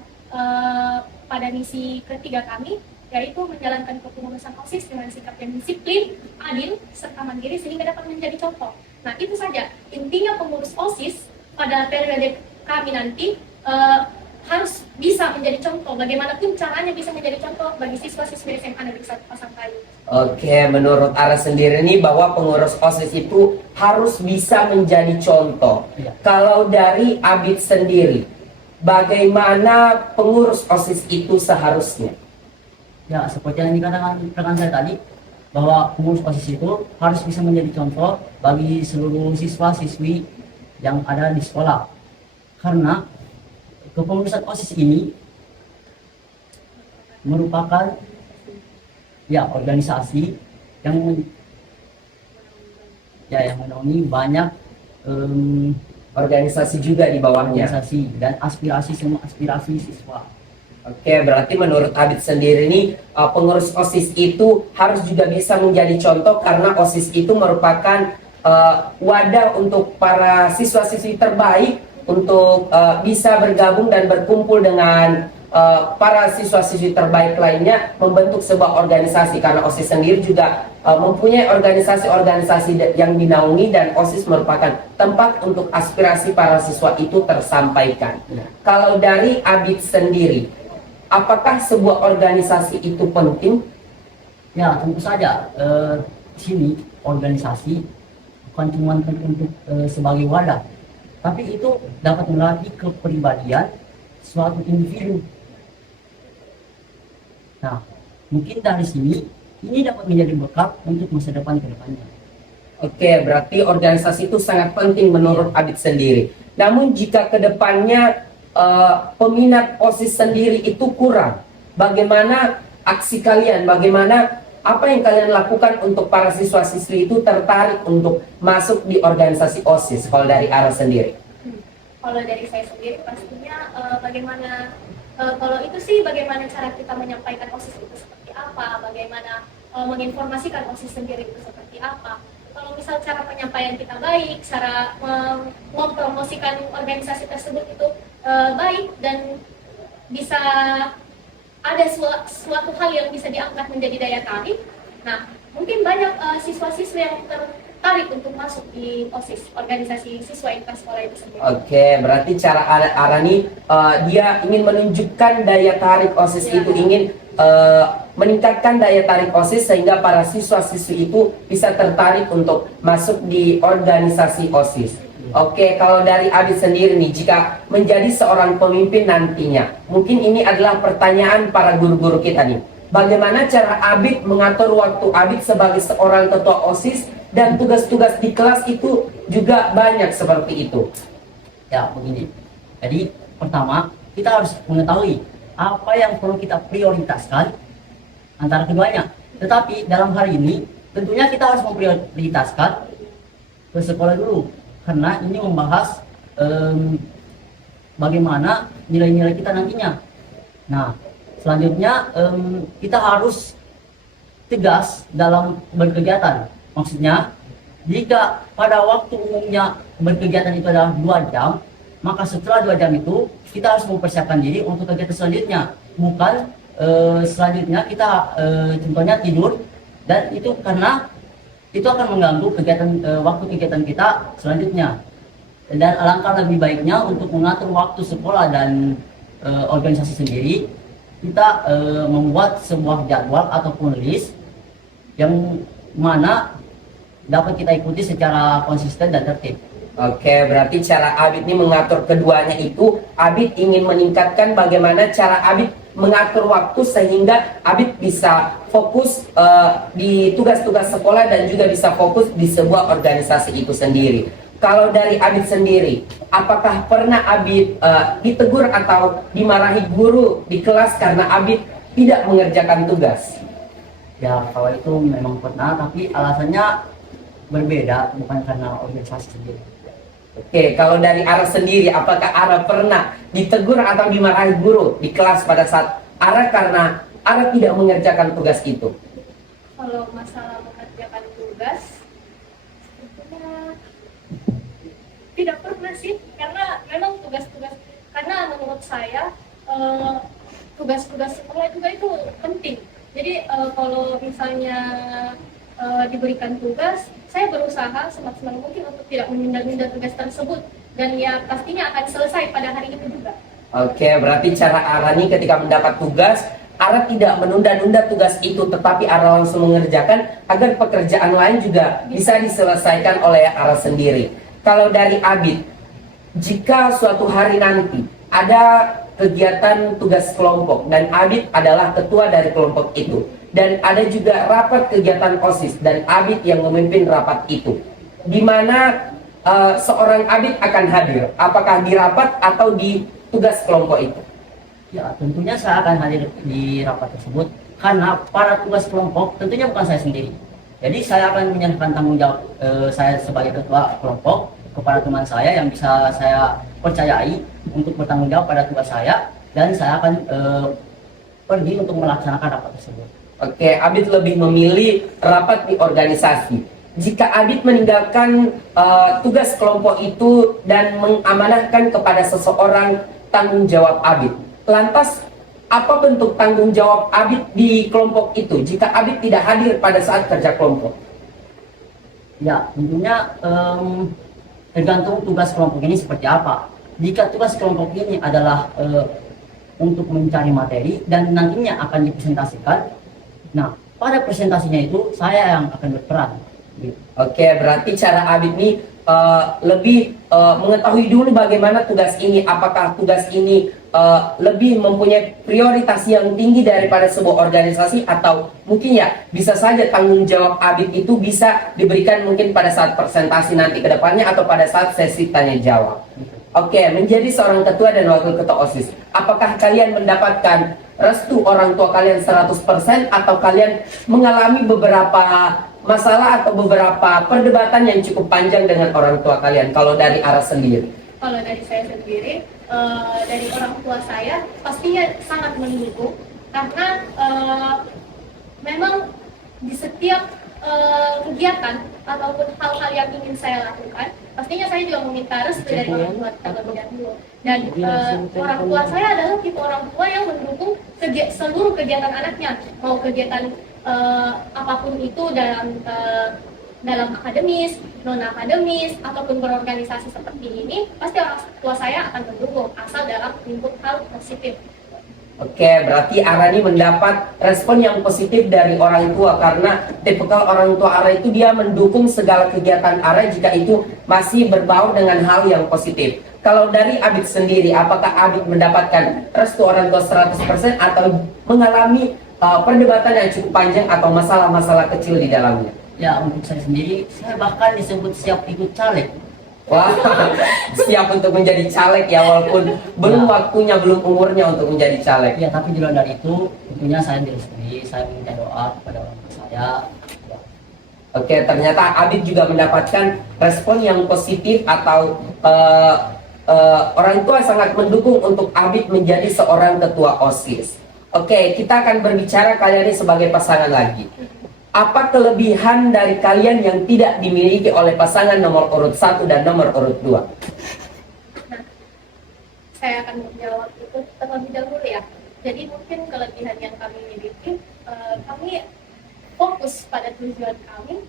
pada misi ketiga kami, yaitu menjalankan kepengurusan OSIS dengan sikap yang disiplin, adil, serta mandiri sehingga dapat menjadi contoh. Nah, itu saja intinya pengurus OSIS pada periode kami nanti harus bisa menjadi contoh. Bagaimanapun caranya bisa menjadi contoh bagi siswa-siswi SMA Negeri 1 Pasangkayu. Oke, menurut Ara sendiri nih bahwa pengurus OSIS itu harus bisa menjadi contoh. Iya. Kalau dari Abid sendiri, bagaimana pengurus OSIS itu seharusnya? Ya, seperti yang dikatakan rekan saya tadi, bahwa pengurus OSIS itu harus bisa menjadi contoh bagi seluruh siswa-siswi yang ada di sekolah. Karena kepengurusan OSIS ini merupakan organisasi yang menaungi banyak Organisasi juga di bawahnya. organisasi dan semua aspirasi siswa. Oke, berarti menurut Abid sendiri nih pengurus OSIS itu harus juga bisa menjadi contoh karena OSIS itu merupakan wadah untuk para siswa-siswi terbaik untuk bisa bergabung dan berkumpul dengan para siswa-siswi terbaik lainnya membentuk sebuah organisasi, karena OSIS sendiri juga mempunyai organisasi-organisasi yang dinaungi dan OSIS merupakan tempat untuk aspirasi para siswa itu tersampaikan. Kalau dari Abid sendiri, apakah sebuah organisasi itu penting? Ya, tentu saja di sini organisasi bukan cuma untuk sebagai wadah, tapi itu dapat melatih kepribadian suatu individu. Nah, mungkin dari sini ini dapat menjadi bekal untuk masa depan ke depannya. Oke, berarti organisasi itu sangat penting menurut Abid sendiri. Namun jika kedepannya peminat OSIS sendiri itu kurang, bagaimana aksi kalian? Bagaimana apa yang kalian lakukan untuk para siswa-siswi itu tertarik untuk masuk di organisasi OSIS? Kalau dari Ara sendiri? Kalau dari saya sendiri pastinya bagaimana kalau itu sih bagaimana cara kita menyampaikan OSIS itu seperti apa, bagaimana menginformasikan OSIS sendiri itu seperti apa. Kalau misal cara penyampaian kita baik, cara mempromosikan organisasi tersebut itu baik dan bisa ada suatu hal yang bisa diangkat menjadi daya tarik. Nah, mungkin banyak siswa-siswa yang tertarik untuk masuk di OSIS, organisasi siswa intrasekolah itu sendiri. Oke, berarti cara Arani dia ingin menunjukkan daya tarik OSIS Ya. itu, ingin meningkatkan daya tarik OSIS sehingga para siswa-siswi itu bisa tertarik untuk masuk di organisasi OSIS. Oke, kalau dari Abid sendiri nih, jika menjadi seorang pemimpin nantinya, mungkin ini adalah pertanyaan para guru-guru kita nih. bagaimana cara Abid mengatur waktu Abid sebagai seorang ketua OSIS dan tugas-tugas di kelas itu juga banyak seperti itu. Ya, begini. Jadi, pertama, kita harus mengetahui apa yang perlu kita prioritaskan antara keduanya. Tetapi dalam hal ini, tentunya kita harus memprioritaskan ke sekolah dulu. Karena ini membahas bagaimana nilai-nilai kita nantinya. Nah, selanjutnya kita harus tegas dalam berkegiatan. Maksudnya, jika pada waktu umumnya berkegiatan itu adalah 2 jam, maka setelah 2 jam itu kita harus mempersiapkan diri untuk kegiatan selanjutnya. Bukan selanjutnya kita contohnya tidur, dan itu karena itu akan mengganggu kegiatan waktu kegiatan kita selanjutnya. Dan alangkah lebih baiknya untuk mengatur waktu sekolah dan organisasi sendiri, kita membuat sebuah jadwal ataupun list yang mana dapat kita ikuti secara konsisten dan tertib. Oke, berarti cara Abid ini mengatur keduanya itu, Abid ingin meningkatkan bagaimana cara Abid mengatur waktu sehingga Abid bisa fokus di tugas-tugas sekolah dan juga bisa fokus di sebuah organisasi itu sendiri. Kalau dari Abid sendiri, apakah pernah Abid ditegur atau dimarahi guru di kelas karena Abid tidak mengerjakan tugas? Ya, kalau itu memang pernah, tapi alasannya berbeda, bukan karena organisasi sendiri. Oke, kalau dari Ara sendiri, apakah Ara pernah ditegur atau dimarahi guru di kelas pada saat Ara karena Ara tidak mengerjakan tugas itu? Kalau masalah mengerjakan tugas, sebetulnya tidak pernah sih, karena memang tugas-tugas, karena menurut saya tugas-tugas sekolah juga itu penting. Jadi kalau misalnya diberikan tugas, saya berusaha semaksimal mungkin untuk tidak menunda-nunda tugas tersebut, dan ya pastinya akan selesai pada hari itu juga. Oke, berarti cara Ara nih ketika mendapat tugas, Ara tidak menunda-nunda tugas itu, tetapi Ara langsung mengerjakan agar pekerjaan lain juga bisa diselesaikan oleh Ara sendiri. Kalau dari Abid, jika suatu hari nanti ada kegiatan tugas kelompok dan Abid adalah ketua dari kelompok itu, dan ada juga rapat kegiatan OSIS dan Abid yang memimpin rapat itu, di mana seorang Abid akan hadir, apakah di rapat atau di tugas kelompok itu? Ya, tentunya saya akan hadir di rapat tersebut karena para tugas kelompok tentunya bukan saya sendiri. Jadi saya akan menyerahkan tanggung jawab saya sebagai ketua kelompok kepada teman saya yang bisa saya percayai untuk bertanggung jawab pada tugas saya, dan saya akan pergi untuk melaksanakan rapat tersebut. Oke, Abid lebih memilih rapat di organisasi. Jika Abid meninggalkan tugas kelompok itu dan mengamanahkan kepada seseorang tanggung jawab Abid, lantas apa bentuk tanggung jawab Abid di kelompok itu jika Abid tidak hadir pada saat kerja kelompok? Ya, tentunya tergantung tugas kelompok ini seperti apa. Jika tugas kelompok ini adalah untuk mencari materi dan nantinya akan dipresentasikan, nah pada presentasinya itu saya yang akan berperan. Oke, berarti cara Abid ini lebih mengetahui dulu bagaimana tugas ini, apakah tugas ini lebih mempunyai prioritas yang tinggi daripada sebuah organisasi, atau mungkin ya bisa saja tanggung jawab Abid itu bisa diberikan mungkin pada saat presentasi nanti ke depannya atau pada saat sesi tanya jawab. Oke, menjadi seorang ketua dan wakil ketua OSIS, apakah kalian mendapatkan restu orang tua kalian 100% atau kalian mengalami beberapa masalah atau beberapa perdebatan yang cukup panjang dengan orang tua kalian? Kalau dari Ara sendiri? Kalau dari saya sendiri, dari orang tua saya pastinya sangat mendukung, karena memang di setiap kegiatan ataupun hal-hal yang ingin saya lakukan, pastinya saya juga meminta restu dari orang tua terlebih dahulu. Dan orang tua saya adalah tipe orang tua yang mendukung seluruh kegiatan anaknya, mau kegiatan apapun itu dalam akademis, non akademis, ataupun berorganisasi seperti ini, pasti orang tua saya akan mendukung asal dalam lingkup hal positif. Oke, berarti Ara ini mendapat respon yang positif dari orang tua, karena tipikal orang tua Ara itu dia mendukung segala kegiatan Ara jika itu masih berbau dengan hal yang positif. Kalau dari Abid sendiri, apakah Abid mendapatkan restu orang tua 100% atau mengalami perdebatan yang cukup panjang atau masalah-masalah kecil di dalamnya? Ya, untuk saya sendiri, saya bahkan disebut siap ikut caleg. Wah, siap untuk menjadi caleg ya, walaupun belum waktunya, belum umurnya untuk menjadi caleg. Ya, tapi di luar dari itu, tentunya saya direstui, saya minta doa kepada orang tua saya. Ya. Oke, ternyata Abid juga mendapatkan respon yang positif atau orang tua sangat mendukung untuk Abid menjadi seorang ketua OSIS. Oke, kita akan berbicara kalian ini sebagai pasangan lagi. Apa kelebihan dari kalian yang tidak dimiliki oleh pasangan nomor urut 1 dan nomor urut 2? Nah, saya akan menjawab itu terlebih dahulu ya. Jadi mungkin kelebihan yang kami miliki, kami fokus pada tujuan kami,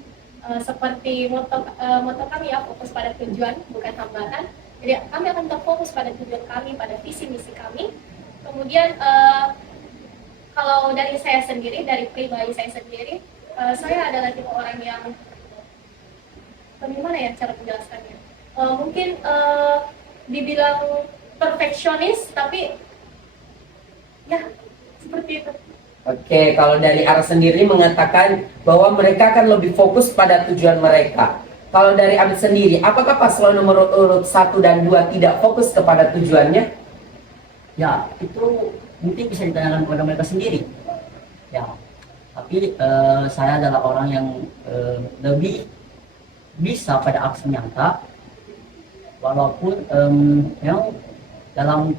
seperti moto kami ya, fokus pada tujuan bukan hambatan. Jadi kami akan terfokus pada tujuan kami, pada visi misi kami. Kemudian kalau dari saya sendiri, dari pribadi saya sendiri, saya adalah tipe orang yang bagaimana ya cara menjelaskannya? Mungkin dibilang perfeksionis, tapi ya seperti itu. Oke, kalau dari Ara sendiri mengatakan bahwa mereka akan lebih fokus pada tujuan mereka. Kalau dari Abid sendiri, apakah paslon nomor urut 1 dan 2 tidak fokus kepada tujuannya? Ya, itu mungkin bisa ditanyakan kepada mereka sendiri. Ya, tapi saya adalah orang yang lebih bisa pada aksi nyata, walaupun yang dalam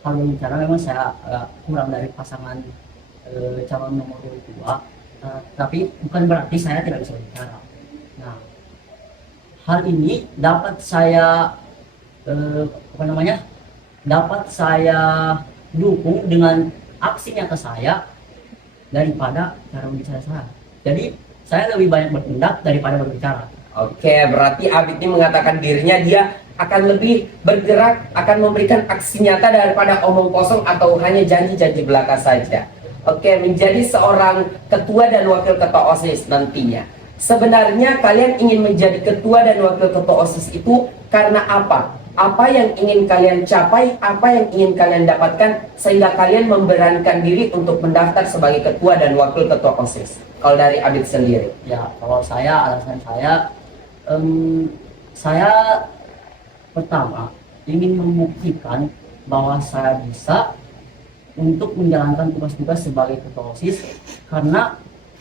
hal bicara memang saya kurang dari pasangan calon nomor 2, tapi bukan berarti saya tidak bisa bicara. Nah, hal ini dapat saya dapat saya dukung dengan aksi nyata saya daripada cara berbicara saya. Jadi saya lebih banyak bertindak daripada berbicara. Oke, berarti Abid ini mengatakan dirinya dia akan lebih bergerak, akan memberikan aksi nyata daripada omong kosong atau hanya janji-janji belaka saja. Oke, menjadi seorang ketua dan wakil ketua OSIS nantinya. Sebenarnya kalian ingin menjadi ketua dan wakil ketua OSIS itu karena apa? Apa yang ingin kalian capai, apa yang ingin kalian dapatkan sehingga kalian memberanikan diri untuk mendaftar sebagai ketua dan wakil ketua OSIS? Kalau dari Abid sendiri. Ya, kalau saya, alasan saya pertama ingin membuktikan bahwa saya bisa untuk menjalankan tugas-tugas sebagai ketua OSIS, karena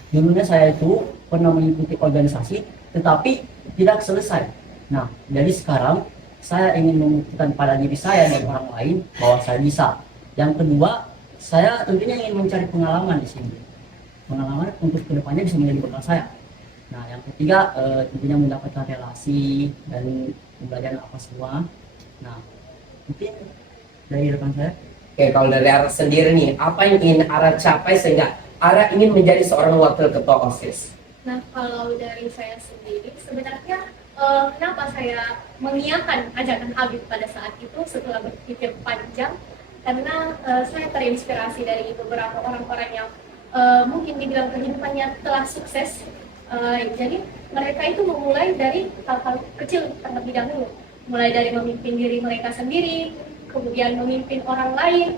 dulunya saya itu pernah mengikuti organisasi tetapi tidak selesai. Nah, jadi sekarang saya ingin membuktikan pada diri saya dan orang lain bahwa saya bisa. Yang kedua, saya tentunya ingin mencari pengalaman di sini. Pengalaman untuk kedepannya bisa menjadi bekal saya. Nah, yang ketiga tentunya mendapatkan relasi dan pembelajaran apa semua. Nah, mungkin dari rekan saya. Oke, kalau dari Ara sendiri nih, apa yang ingin Ara capai sehingga Ara ingin menjadi seorang wakil ketua OSIS? Nah, kalau dari saya sendiri, sebenarnya kenapa saya mengiyakan ajakan Habib pada saat itu setelah berpikir panjang, karena saya terinspirasi dari beberapa orang-orang yang mungkin dibilang kehidupannya telah sukses. Jadi mereka itu memulai dari hal-hal kecil terlebih dahulu, mulai dari memimpin diri mereka sendiri, kemudian memimpin orang lain.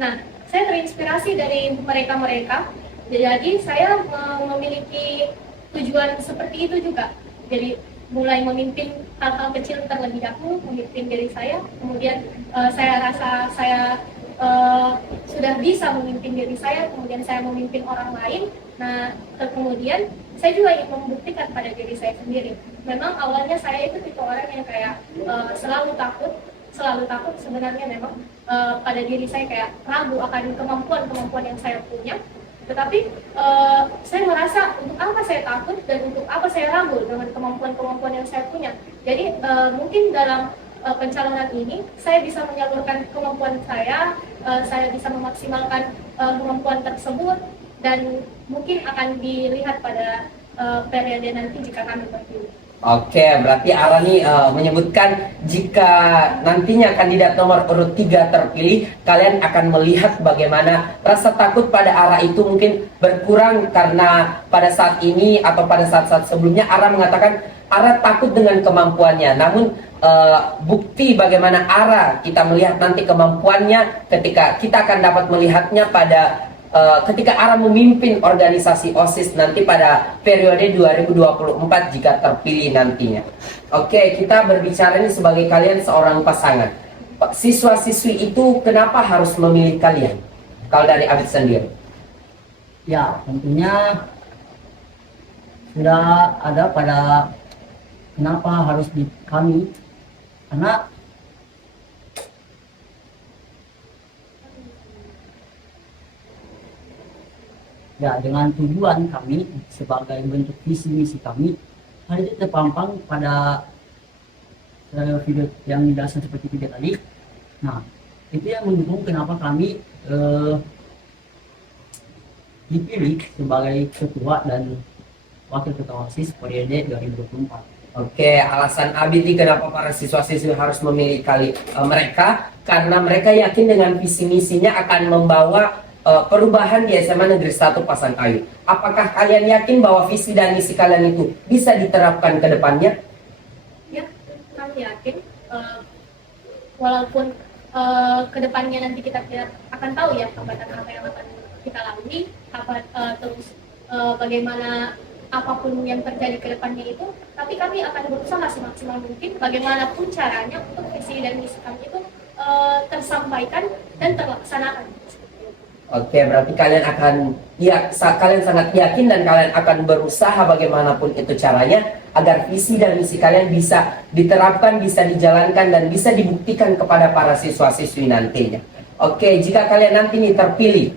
Nah, saya terinspirasi dari mereka-mereka, jadi saya memiliki tujuan seperti itu juga. Jadi mulai memimpin hal-hal kecil terlebih dahulu, memimpin diri saya, kemudian saya rasa saya sudah bisa memimpin diri saya, kemudian saya memimpin orang lain. Nah, kemudian saya juga ingin membuktikan pada diri saya sendiri. Memang awalnya saya itu tipe orang yang kayak selalu takut sebenarnya memang pada diri saya, kayak ragu akan kemampuan yang saya punya. Tetapi saya merasa untuk apa saya takut dan untuk apa saya ragu dengan kemampuan yang saya punya. Jadi mungkin dalam pencalonan ini saya bisa menyalurkan kemampuan saya bisa memaksimalkan kemampuan tersebut, dan mungkin akan dilihat pada periode nanti jika kami terpilih. Oke, berarti Ara nih menyebutkan jika nantinya kandidat nomor urut 3 terpilih, kalian akan melihat bagaimana rasa takut pada Ara itu mungkin berkurang karena pada saat ini atau pada saat-saat sebelumnya Ara mengatakan Ara takut dengan kemampuannya. Namun bukti bagaimana Ara kita melihat nanti kemampuannya ketika kita akan dapat melihatnya pada ketika Ara memimpin organisasi OSIS nanti pada periode 2024 jika terpilih nantinya. Oke, kita berbicara ini sebagai kalian seorang pasangan. Siswa-siswi itu kenapa harus memilih kalian? Kalau dari Abid sendiri. Ya, tentunya sudah ada pada kenapa harus di kami, karena ya dengan tujuan kami sebagai bentuk visi misi kami, hal itu terpampang pada video yang dijelaskan seperti video tadi. Nah, itu yang mendukung kenapa kami dipilih sebagai ketua dan wakil ketua OSIS periode 2024. Oke, alasan Abid ini kenapa para siswa-siswi harus memilih mereka, karena mereka yakin dengan visi misinya akan membawa perubahan di SMA Negeri 1 Pasangkayu. Apakah kalian yakin bahwa visi dan misi kalian itu bisa diterapkan ke depannya? Ya, kami yakin walaupun ke depannya nanti kita tidak akan tahu ya hambatan apa yang akan kita lalui, terus bagaimana apapun yang terjadi ke depannya itu, tapi kami akan berusaha semaksimal mungkin bagaimanapun caranya untuk visi dan misi kami itu tersampaikan dan terlaksanakan. Oke, berarti kalian akan kalian sangat yakin dan kalian akan berusaha bagaimanapun itu caranya agar visi dan misi kalian bisa diterapkan, bisa dijalankan dan bisa dibuktikan kepada para siswa-siswi nantinya. Oke, jika kalian nanti nih terpilih,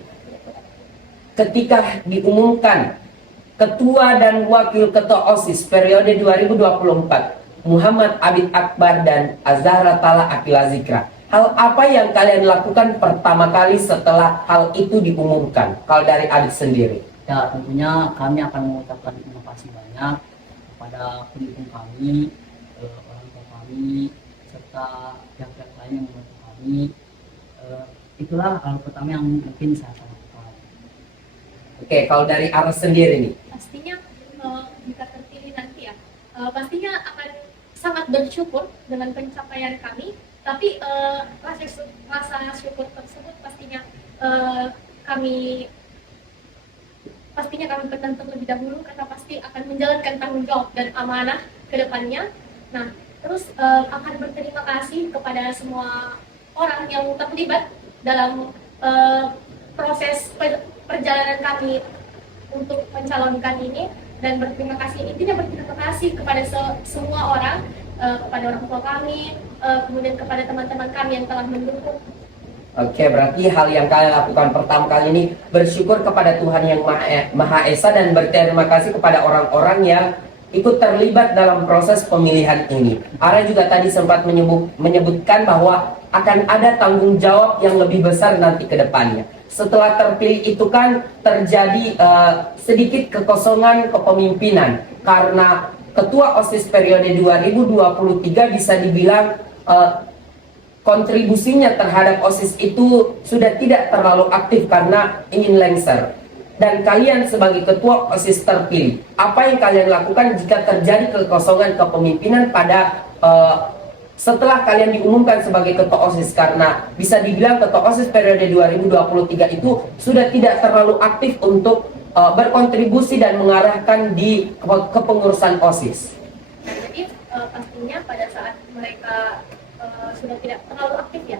ketika diumumkan ketua dan wakil ketua OSIS periode 2024 Muhammad Abid Akbar dan Azahra Tala Akila Zikra, hal apa yang kalian lakukan pertama kali setelah hal itu diumumkan? Kalau dari Abid sendiri. Ya, tentunya kami akan mengucapkan terima kasih banyak kepada pendukung kami, orang tua kami, serta pihak-pihak lain yang membantu kami. Itulah hal pertama yang mungkin saya akan lakukan. Oke, kalau dari Aras sendiri nih. Pastinya jika terpilih nanti ya, pastinya akan sangat bersyukur dengan pencapaian kami. Tapi rasa syukur tersebut pastinya kami pegang terlebih dahulu karena pasti akan menjalankan tanggung jawab dan amanah ke depannya. Nah, terus akan berterima kasih kepada semua orang yang terlibat dalam proses perjalanan kami untuk mencalonkan ini, dan berterima kasih kepada semua orang, kepada orang tua kami, kemudian kepada teman-teman kami yang telah mendukung. Oke, berarti hal yang kalian lakukan pertama kali ini bersyukur kepada Tuhan yang Maha Esa dan berterima kasih kepada orang-orang yang ikut terlibat dalam proses pemilihan ini. Ara juga tadi sempat menyebutkan bahwa akan ada tanggung jawab yang lebih besar nanti ke depannya. Setelah terpilih itu kan terjadi sedikit kekosongan kepemimpinan karena Ketua OSIS periode 2023 bisa dibilang kontribusinya terhadap OSIS itu sudah tidak terlalu aktif karena ingin lengser. Dan kalian sebagai ketua OSIS terpilih, apa yang kalian lakukan jika terjadi kekosongan kepemimpinan pada setelah kalian diumumkan sebagai ketua OSIS? Karena bisa dibilang ketua OSIS periode 2023 itu sudah tidak terlalu aktif untuk berkontribusi dan mengarahkan di kepengurusan OSIS. Nah, jadi pastinya pada saat mereka sudah tidak terlalu aktif ya,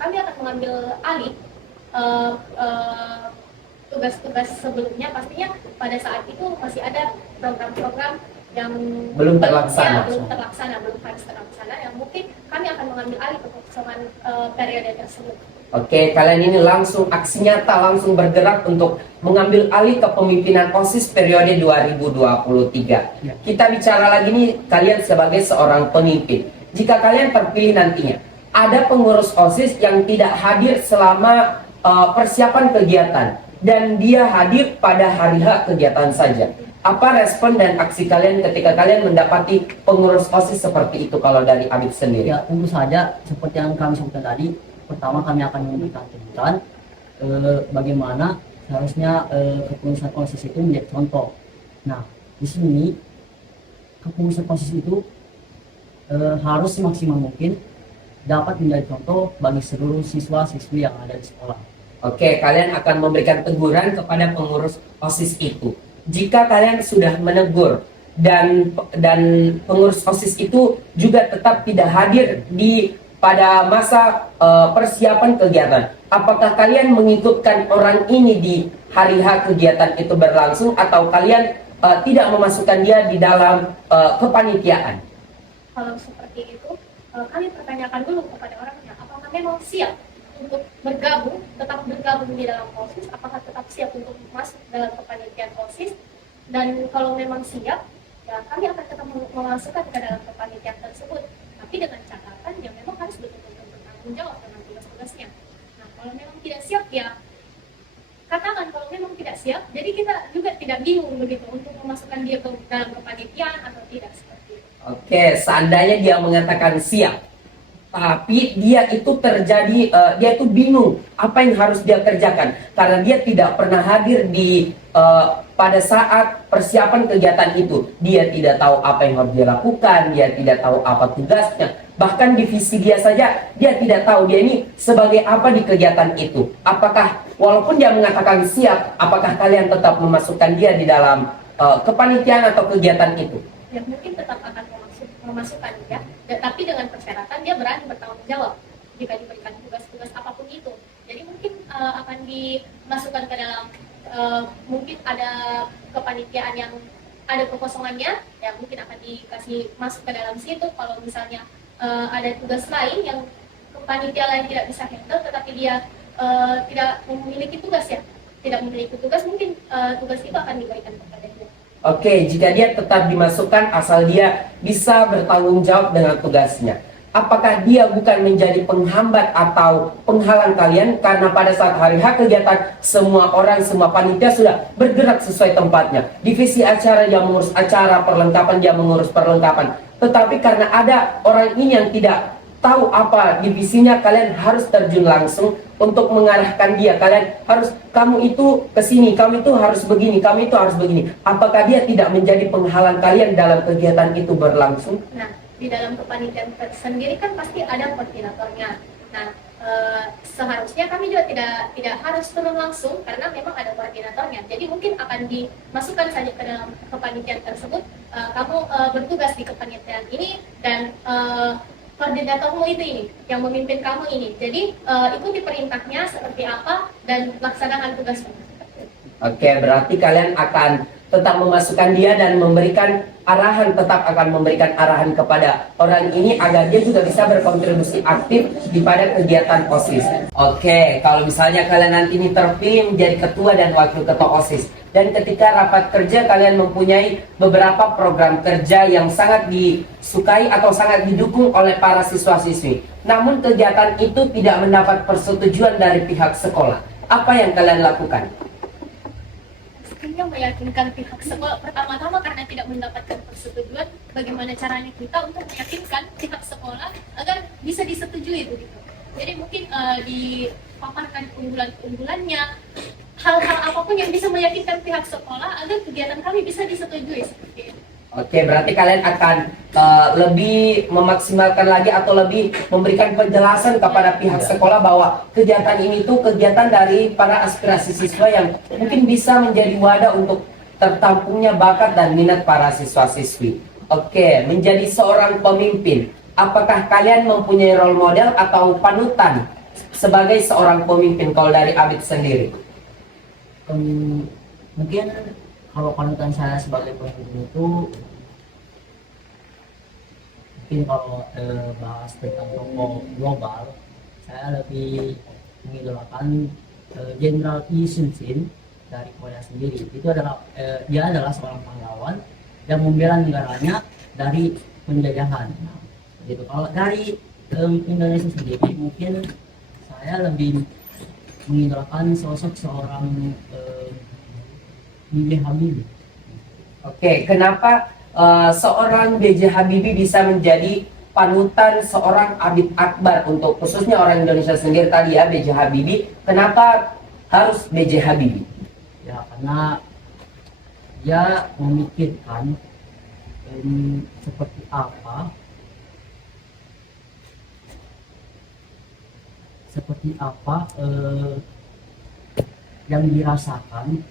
kami akan mengambil alih tugas-tugas sebelumnya. Pastinya pada saat itu masih ada program-program yang belum harus terlaksana, yang mungkin kami akan mengambil alih kekosongan periode tersebut. Oke, kalian ini langsung aksi nyata, langsung bergerak untuk mengambil alih kepemimpinan OSIS periode 2023. Ya. Kita bicara lagi nih, kalian sebagai seorang pemimpin. Jika kalian terpilih nantinya, ada pengurus OSIS yang tidak hadir selama persiapan kegiatan dan dia hadir pada hari H kegiatan saja. Apa respon dan aksi kalian ketika kalian mendapati pengurus OSIS seperti itu kalau dari Abid sendiri? Ya, tentu saja seperti yang kami sebutkan tadi, pertama kami akan memberikan tuntutan bagaimana seharusnya kepengurusan OSIS itu menjadi contoh. Nah, di sini kepengurusan OSIS itu harus semaksimal mungkin dapat menjadi contoh bagi seluruh siswa-siswi yang ada di sekolah. Oke, kalian akan memberikan teguran kepada pengurus OSIS itu. Jika kalian sudah menegur dan pengurus OSIS itu juga tetap tidak hadir pada masa persiapan kegiatan, apakah kalian mengikutkan orang ini di hari H kegiatan itu berlangsung atau kalian tidak memasukkan dia di dalam kepanitiaan? Kalau seperti itu, kami pertanyakan dulu kepada orangnya, apakah memang siap untuk bergabung, tetap bergabung di dalam OSIS, apakah tetap siap untuk masuk dalam kepanitiaan OSIS, dan kalau memang siap, ya kami akan tetap memasukkan ke dalam kepanitiaan tersebut, tapi dengan catatan yang memang harus betul-betul bertanggung jawab dengan tugas-tugasnya. Nah, kalau memang tidak siap, ya katakan kalau memang tidak siap, jadi kita juga tidak bingung begitu untuk memasukkan dia ke dalam kepanitiaan atau tidak seperti itu. Oke, seandainya dia mengatakan siap, tapi dia itu dia itu bingung apa yang harus dia kerjakan karena dia tidak pernah hadir pada saat persiapan kegiatan itu. Dia tidak tahu apa yang harus dia lakukan, dia tidak tahu apa tugasnya. Bahkan divisi dia saja, dia tidak tahu dia ini sebagai apa di kegiatan itu. Apakah walaupun dia mengatakan siap, apakah kalian tetap memasukkan dia di dalam kepanitiaan atau kegiatan itu? Ya mungkin tetap akan memasukkan ya, tapi dengan persyaratan dia berani bertanggung jawab jika diberikan tugas-tugas apapun itu. Jadi mungkin akan dimasukkan ke dalam mungkin ada kepanitiaan yang ada kekosongannya, ya mungkin akan dikasih masuk ke dalam situ. Kalau misalnya ada tugas lain yang kepanitiaan lain tidak bisa handle, tetapi dia tidak memiliki tugas ya, tidak memiliki tugas, mungkin tugas itu akan diberikan kepada dia. Oke, jika dia tetap dimasukkan asal dia bisa bertanggung jawab dengan tugasnya. Apakah dia bukan menjadi penghambat atau penghalang kalian karena pada saat hari H kegiatan semua panitia sudah bergerak sesuai tempatnya. Divisi acara dia mengurus acara, perlengkapan dia mengurus perlengkapan. Tetapi karena ada orang ini yang tidak tahu apa divisinya, kalian harus terjun langsung untuk mengarahkan dia. Kalian harus, kamu itu kesini, kamu itu harus begini, kamu itu harus begini. Apakah dia tidak menjadi penghalang kalian dalam kegiatan itu berlangsung? Nah, di dalam kepanitiaan sendiri kan pasti ada koordinatornya. Nah, seharusnya kami juga tidak harus turun langsung karena memang ada koordinatornya. Jadi mungkin akan dimasukkan saja ke dalam kepanitiaan tersebut. Kamu bertugas di kepanitiaan ini dan koordinatormu itu ini, yang memimpin kamu ini. Jadi ikuti perintahnya seperti apa dan laksanakan tugasmu. Oke, berarti kalian akan tetap memasukkan dia dan tetap akan memberikan arahan kepada orang ini agar dia juga bisa berkontribusi aktif di pada kegiatan OSIS. Oke, kalau misalnya kalian nanti ini terpilih menjadi ketua dan wakil ketua OSIS, dan ketika rapat kerja kalian mempunyai beberapa program kerja yang sangat disukai atau sangat didukung oleh para siswa-siswi, namun kegiatan itu tidak mendapat persetujuan dari pihak sekolah, apa yang kalian lakukan? Pastinya meyakinkan pihak sekolah. Pertama-tama karena tidak mendapatkan persetujuan, bagaimana caranya kita untuk meyakinkan pihak sekolah agar bisa disetujui begitu. Jadi mungkin dipaparkan keunggulan-keunggulannya, hal-hal apapun yang bisa meyakinkan pihak sekolah agar kegiatan kami bisa disetujui seperti itu. Oke, berarti kalian akan lebih memaksimalkan lagi atau lebih memberikan penjelasan kepada pihak sekolah bahwa kegiatan ini tuh kegiatan dari para aspirasi siswa yang mungkin bisa menjadi wadah untuk tertampungnya bakat dan minat para siswa-siswi. Oke, menjadi seorang pemimpin, apakah kalian mempunyai role model atau panutan sebagai seorang pemimpin kalau dari Abid sendiri? Mungkin kalau panutan saya sebagai pemimpin itu mungkin kalau bahas tentang tokoh global, saya lebih mengidolakan Jenderal Lee Sun Sin dari Korea sendiri. Itu adalah dia adalah seorang pahlawan yang membela negaranya dari penjajahan. Nah, gitu. Kalau dari Indonesia sendiri mungkin saya lebih mengidolakan sosok seorang B.J. Habibie. Oke, kenapa seorang B.J. Habibie bisa menjadi panutan seorang Habib Akbar untuk khususnya orang Indonesia sendiri tadi ya B.J. Habibie? Kenapa harus B.J. Habibie? Ya karena dia memikirkan seperti apa yang dirasakan.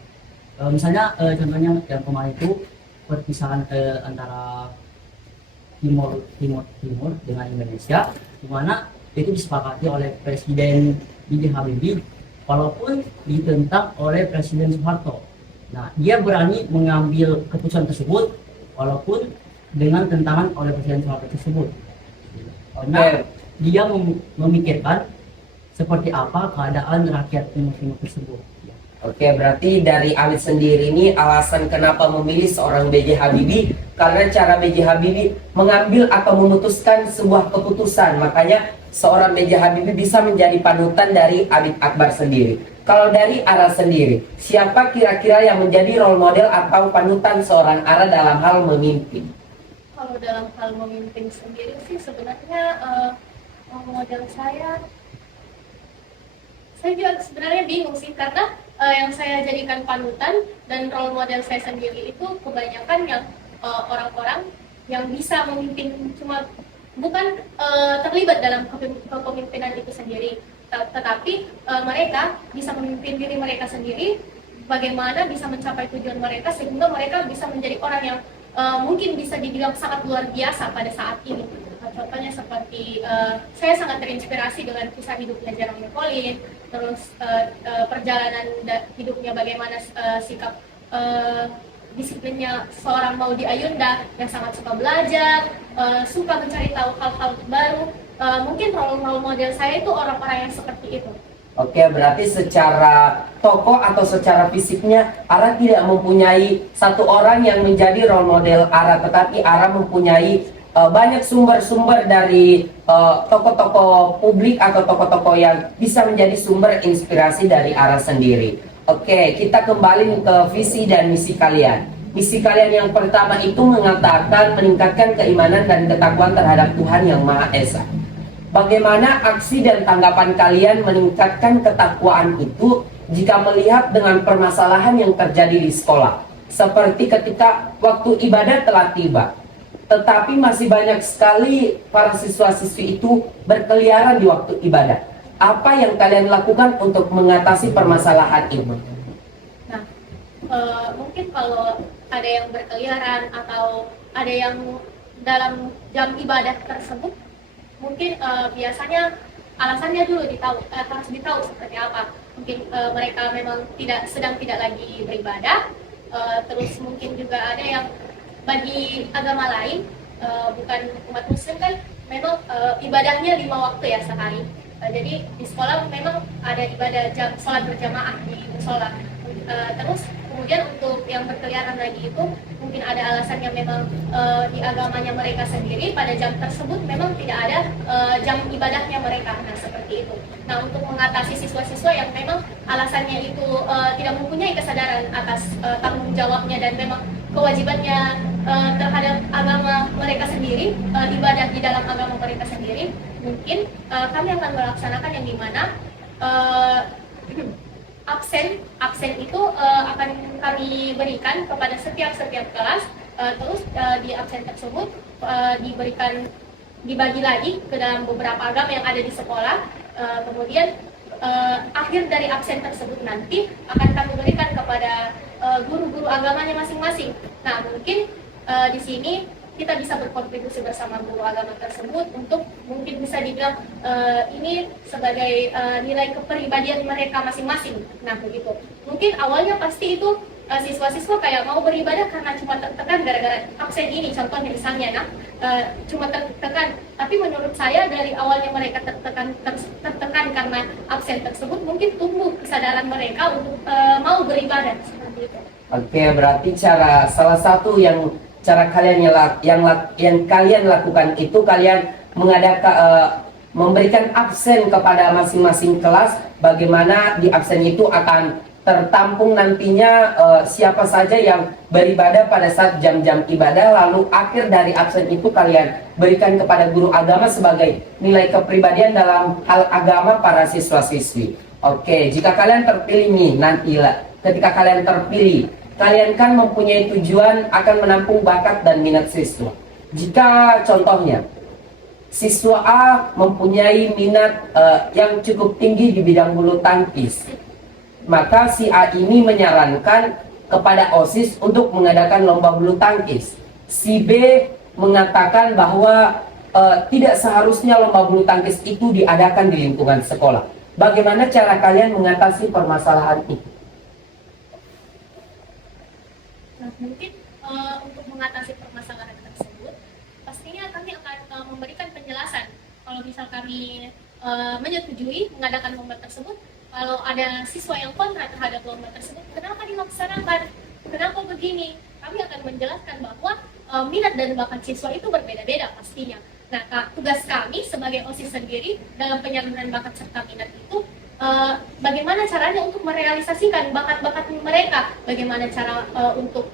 Misalnya contohnya yang kemarin itu perpisahan antara Timur dengan Indonesia, di mana itu disepakati oleh Presiden B.J. Habibie walaupun ditentang oleh Presiden Soeharto. Nah, dia berani mengambil keputusan tersebut walaupun dengan tentangan oleh Presiden Soeharto tersebut. Karena dia memikirkan seperti apa keadaan rakyat Timur tersebut. Oke, berarti dari Amit sendiri ini alasan kenapa memilih seorang B.J. Habibie karena cara B.J. Habibie mengambil atau memutuskan sebuah keputusan. Makanya seorang B.J. Habibie bisa menjadi panutan dari Habib Akbar sendiri. Kalau dari Ara sendiri, siapa kira-kira yang menjadi role model atau panutan seorang Ara dalam hal memimpin? Kalau dalam hal memimpin sendiri sih sebenarnya model saya juga sebenarnya bingung sih karena yang saya jadikan panutan dan role model saya sendiri itu kebanyakan yang orang-orang yang bisa memimpin, cuma bukan terlibat dalam kepemimpinan itu sendiri, tetapi mereka bisa memimpin diri mereka sendiri, bagaimana bisa mencapai tujuan mereka sehingga mereka bisa menjadi orang yang mungkin bisa dibilang sangat luar biasa pada saat ini. Contohnya seperti saya sangat terinspirasi dengan kisah hidupnya Jerome Pauline, terus perjalanan hidupnya bagaimana sikap disiplinnya seorang Maudy Ayunda yang sangat suka belajar, suka mencari tahu hal-hal baru. Mungkin role model saya itu orang-orang yang seperti itu. Oke, berarti secara tokoh atau secara fisiknya Ara tidak mempunyai satu orang yang menjadi role model Ara, tetapi Ara mempunyai banyak sumber-sumber dari tokoh-tokoh publik atau tokoh-tokoh yang bisa menjadi sumber inspirasi dari Ara sendiri. Oke, kita kembali ke visi dan misi kalian. Misi kalian yang pertama itu mengatakan meningkatkan keimanan dan ketakwaan terhadap Tuhan Yang Maha Esa. Bagaimana aksi dan tanggapan kalian meningkatkan ketakwaan itu jika melihat dengan permasalahan yang terjadi di sekolah? Seperti ketika waktu ibadah telah tiba, tetapi masih banyak sekali para siswa-siswi itu berkeliaran di waktu ibadah. Apa yang kalian lakukan untuk mengatasi permasalahan ini? Nah, mungkin kalau ada yang berkeliaran atau ada yang dalam jam ibadah tersebut, mungkin biasanya alasannya dulu harus ditahu seperti apa. Mungkin mereka memang sedang tidak lagi beribadah, terus mungkin juga ada yang bagi agama lain, bukan umat muslim kan memang ibadahnya 5 waktu ya sehari. Jadi di sekolah memang ada ibadah sholat berjamaah di musola. Terus kemudian untuk yang berkeliaran lagi itu mungkin ada alasan yang memang di agamanya mereka sendiri pada jam tersebut memang tidak ada jam ibadahnya mereka. Nah seperti itu. Nah untuk mengatasi siswa-siswa yang memang alasannya itu tidak mempunyai kesadaran atas tanggung jawabnya dan memang kewajibannya terhadap agama mereka sendiri, ibadah di dalam agama mereka sendiri, mungkin kami akan melaksanakan yang dimana absen itu akan kami berikan kepada setiap kelas, terus di absen tersebut dibagi lagi ke dalam beberapa agama yang ada di sekolah, kemudian akhir dari absen tersebut nanti akan kami berikan kepada guru-guru agamanya masing-masing. Nah mungkin di sini kita bisa berkontribusi bersama guru agama tersebut untuk mungkin bisa dibilang ini sebagai nilai kepribadian mereka masing-masing. Nah begitu. Mungkin awalnya pasti itu siswa-siswa kayak mau beribadah karena cuma tertekan gara-gara absen ini, contohnya misalnya cuma tertekan. Tapi menurut saya dari awalnya mereka tertekan karena absen tersebut, mungkin tumbuh kesadaran mereka untuk mau beribadah seperti itu. Oke, berarti salah satu yang cara kalian yang kalian lakukan itu kalian mengadakan memberikan absen kepada masing-masing kelas, bagaimana di absen itu akan tertampung nantinya siapa saja yang beribadah pada saat jam-jam ibadah, lalu akhir dari absen itu kalian berikan kepada guru agama sebagai nilai kepribadian dalam hal agama para siswa-siswi. Oke, jika kalian terpilih nih nantilah, ketika kalian terpilih, kalian kan mempunyai tujuan akan menampung bakat dan minat siswa. Jika contohnya siswa A mempunyai minat yang cukup tinggi di bidang bulu tangkis, maka si A ini menyarankan kepada OSIS untuk mengadakan lomba bulu tangkis. Si B mengatakan bahwa tidak seharusnya lomba bulu tangkis itu diadakan di lingkungan sekolah. Bagaimana cara kalian mengatasi permasalahan itu? Nah, mungkin untuk mengatasi permasalahan tersebut, pastinya kami akan memberikan penjelasan. Kalau misal kami menyetujui mengadakan lomba tersebut, kalau ada siswa yang kontra terhadap lomba tersebut, kenapa dilaksanakan, kenapa begini, kami akan menjelaskan bahwa minat dan bakat siswa itu berbeda-beda pastinya. Nah, tugas kami sebagai OSIS sendiri dalam penyaluran bakat serta minat itu, bagaimana caranya untuk merealisasikan bakat-bakat mereka, bagaimana cara untuk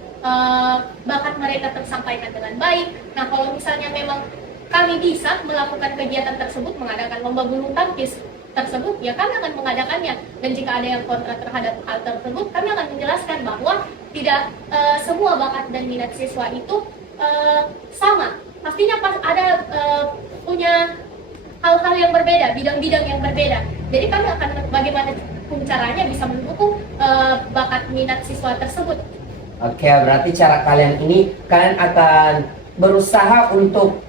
bakat mereka tersampaikan dengan baik. Nah, kalau misalnya memang kami bisa melakukan kegiatan tersebut, mengadakan lomba bulu tangkis tersebut, ya kami akan mengadakannya. Dan jika ada yang kontra terhadap hal tersebut, kami akan menjelaskan bahwa tidak semua bakat dan minat siswa itu sama. Pastinya ada punya hal-hal yang berbeda, bidang-bidang yang berbeda. Jadi kami akan bagaimana caranya bisa mendukung bakat minat siswa tersebut. Oke, berarti cara kalian ini, kalian akan berusaha untuk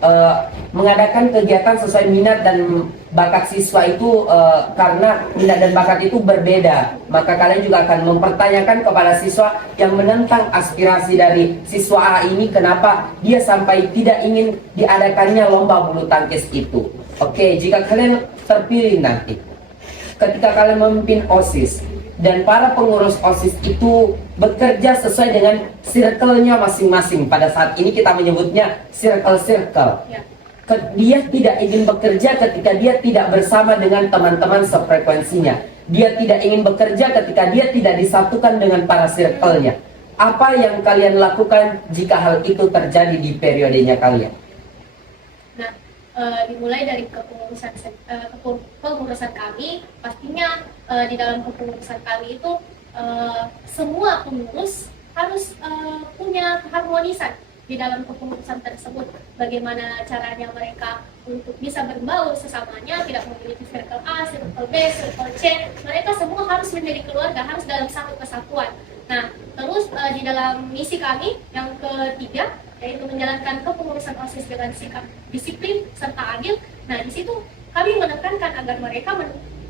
mengadakan kegiatan sesuai minat dan bakat siswa itu, karena minat dan bakat itu berbeda. Maka kalian juga akan mempertanyakan kepada siswa yang menentang aspirasi dari siswa A ini, kenapa dia sampai tidak ingin diadakannya lomba bulu tangkis itu. Oke, jika kalian terpilih nanti, ketika kalian memimpin OSIS dan para pengurus OSIS itu bekerja sesuai dengan circle-nya masing-masing. Pada saat ini kita menyebutnya circle-circle. Ya. Dia tidak ingin bekerja ketika dia tidak bersama dengan teman-teman sefrekuensinya. Dia tidak ingin bekerja ketika dia tidak disatukan dengan para circle-nya. Apa yang kalian lakukan jika hal itu terjadi di periodenya kalian? Nah, dimulai dari kepengurusan kami, pastinya di dalam kepengurusan kami itu semua pengurus harus punya keharmonisan di dalam kepengurusan tersebut. Bagaimana caranya mereka untuk bisa berbaur sesamanya, tidak memiliki circle A, circle B, circle C. Mereka semua harus menjadi keluarga, harus dalam satu kesatuan. Nah, terus di dalam misi kami yang ketiga, yaitu menjalankan kepengurusan OSIS dengan sikap disiplin serta adil. Nah, di situ kami menekankan agar mereka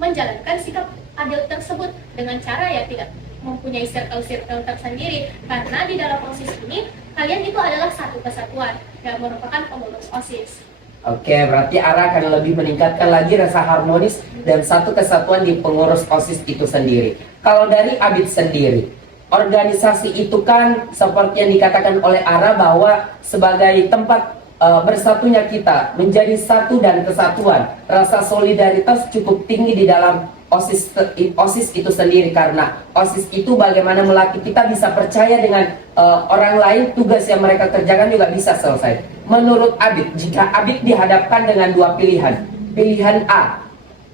menjalankan sikap adil tersebut dengan cara ya tidak mempunyai circle-circle tersendiri, karena di dalam OSIS ini kalian itu adalah satu kesatuan yang merupakan pengurus OSIS. Oke, berarti arah akan lebih meningkatkan lagi rasa harmonis dan satu kesatuan di pengurus OSIS itu sendiri. Kalau dari Abid sendiri, organisasi itu kan seperti yang dikatakan oleh Ara bahwa sebagai tempat bersatunya kita menjadi satu dan kesatuan. Rasa solidaritas cukup tinggi di dalam OSIS itu sendiri, karena OSIS itu bagaimana melatih kita bisa percaya dengan orang lain, tugas yang mereka kerjakan juga bisa selesai. Menurut Abid, jika Abid dihadapkan dengan dua pilihan, pilihan A,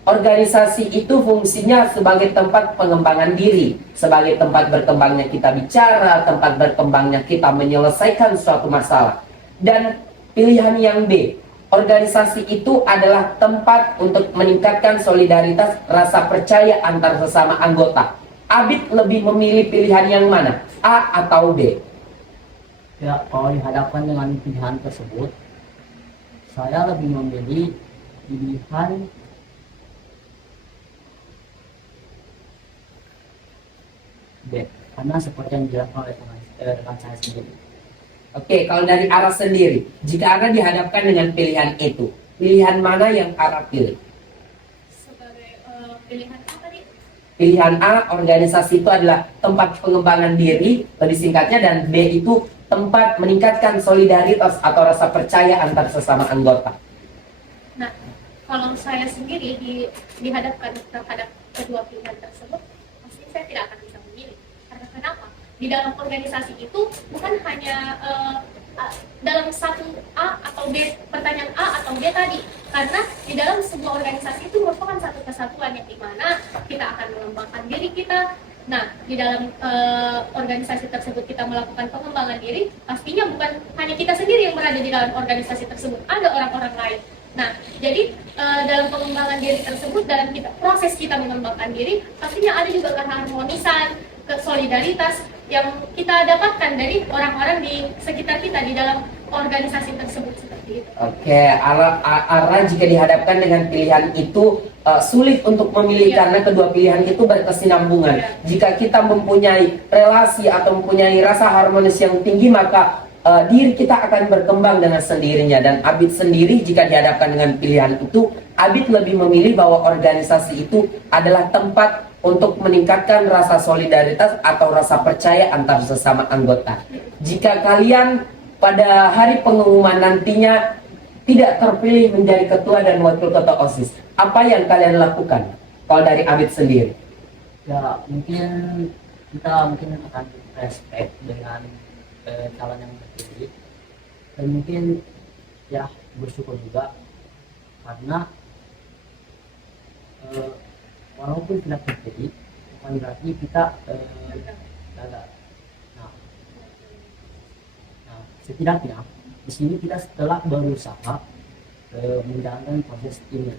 organisasi itu fungsinya sebagai tempat pengembangan diri, sebagai tempat berkembangnya kita bicara, tempat berkembangnya kita menyelesaikan suatu masalah. Dan pilihan yang B, organisasi itu adalah tempat untuk meningkatkan solidaritas, rasa percaya antar sesama anggota. Abid lebih memilih pilihan yang mana? A atau B? Ya, kalau dihadapkan dengan pilihan tersebut, saya lebih memilih pilihan B, karena seperti yang dijelaskan oleh rekan saya sendiri. Oke, kalau dari Ara sendiri, jika Ara dihadapkan dengan pilihan itu, pilihan mana yang Ara pilih? Sebagai pilihan apa nih? Pilihan A, organisasi itu adalah tempat pengembangan diri, lebih singkatnya, dan B itu tempat meningkatkan solidaritas atau rasa percaya antar sesama anggota. Nah, kalau saya sendiri dihadapkan terhadap kedua pilihan tersebut, pasti saya tidak akan bisa memilih. Kenapa? Di dalam organisasi itu bukan hanya dalam satu A atau B, pertanyaan A atau B tadi, karena di dalam sebuah organisasi itu merupakan satu kesatuan yang dimana kita akan mengembangkan diri kita. Nah, di dalam organisasi tersebut kita melakukan pengembangan diri, pastinya bukan hanya kita sendiri yang berada di dalam organisasi tersebut, ada orang-orang lain. Nah, jadi dalam pengembangan diri tersebut, dalam proses kita mengembangkan diri, pastinya ada juga keharmonisan, kesolidaritas yang kita dapatkan dari orang-orang di sekitar kita di dalam organisasi tersebut seperti itu. Oke, Ara jika dihadapkan dengan pilihan itu sulit untuk memilih karena kedua pilihan itu berkesinambungan. Jika kita mempunyai relasi atau mempunyai rasa harmonis yang tinggi, maka diri kita akan berkembang dengan sendirinya. Dan Abid sendiri jika dihadapkan dengan pilihan itu, Abid lebih memilih bahwa organisasi itu adalah tempat untuk meningkatkan rasa solidaritas atau rasa percaya antar sesama anggota. Jika kalian pada hari pengumuman nantinya tidak terpilih menjadi ketua dan wakil ketua OSIS, apa yang kalian lakukan? Kalau dari Abid sendiri? Ya mungkin kita akan respect dengan calon yang terpilih, dan mungkin ya bersyukur juga karena walaupun tidak terjadi bukan berarti kita gagal. Nah, setidaknya di sini kita setelah berusaha menjalankan proses ini.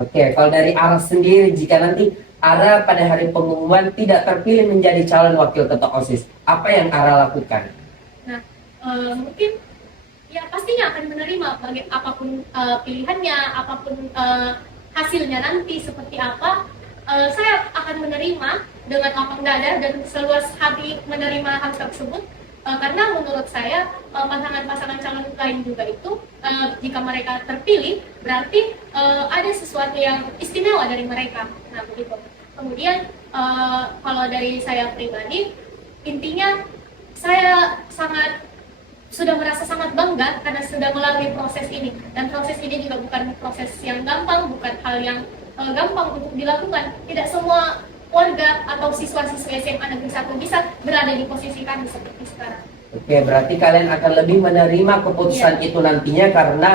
Oke, kalau dari Ara sendiri, jika nanti Ara pada hari pengumuman tidak terpilih menjadi calon wakil ketua OSIS, apa yang Ara lakukan? Nah, mungkin ya pastinya akan menerima apapun pilihannya, apapun hasilnya nanti seperti apa, saya akan menerima dengan lapang dada dan seluas hati menerima hal tersebut, karena menurut saya pasangan-pasangan calon lain juga itu jika mereka terpilih berarti ada sesuatu yang istimewa dari mereka. Nah begitu. Kemudian kalau dari saya pribadi, intinya saya sudah merasa sangat bangga karena sudah melalui proses ini, dan proses ini juga bukan proses yang gampang, bukan hal yang gampang untuk dilakukan. Tidak semua warga atau siswa-siswa SMA Negeri 1 bisa berada di posisi kami seperti sekarang. Oke, berarti kalian akan lebih menerima keputusan itu nantinya karena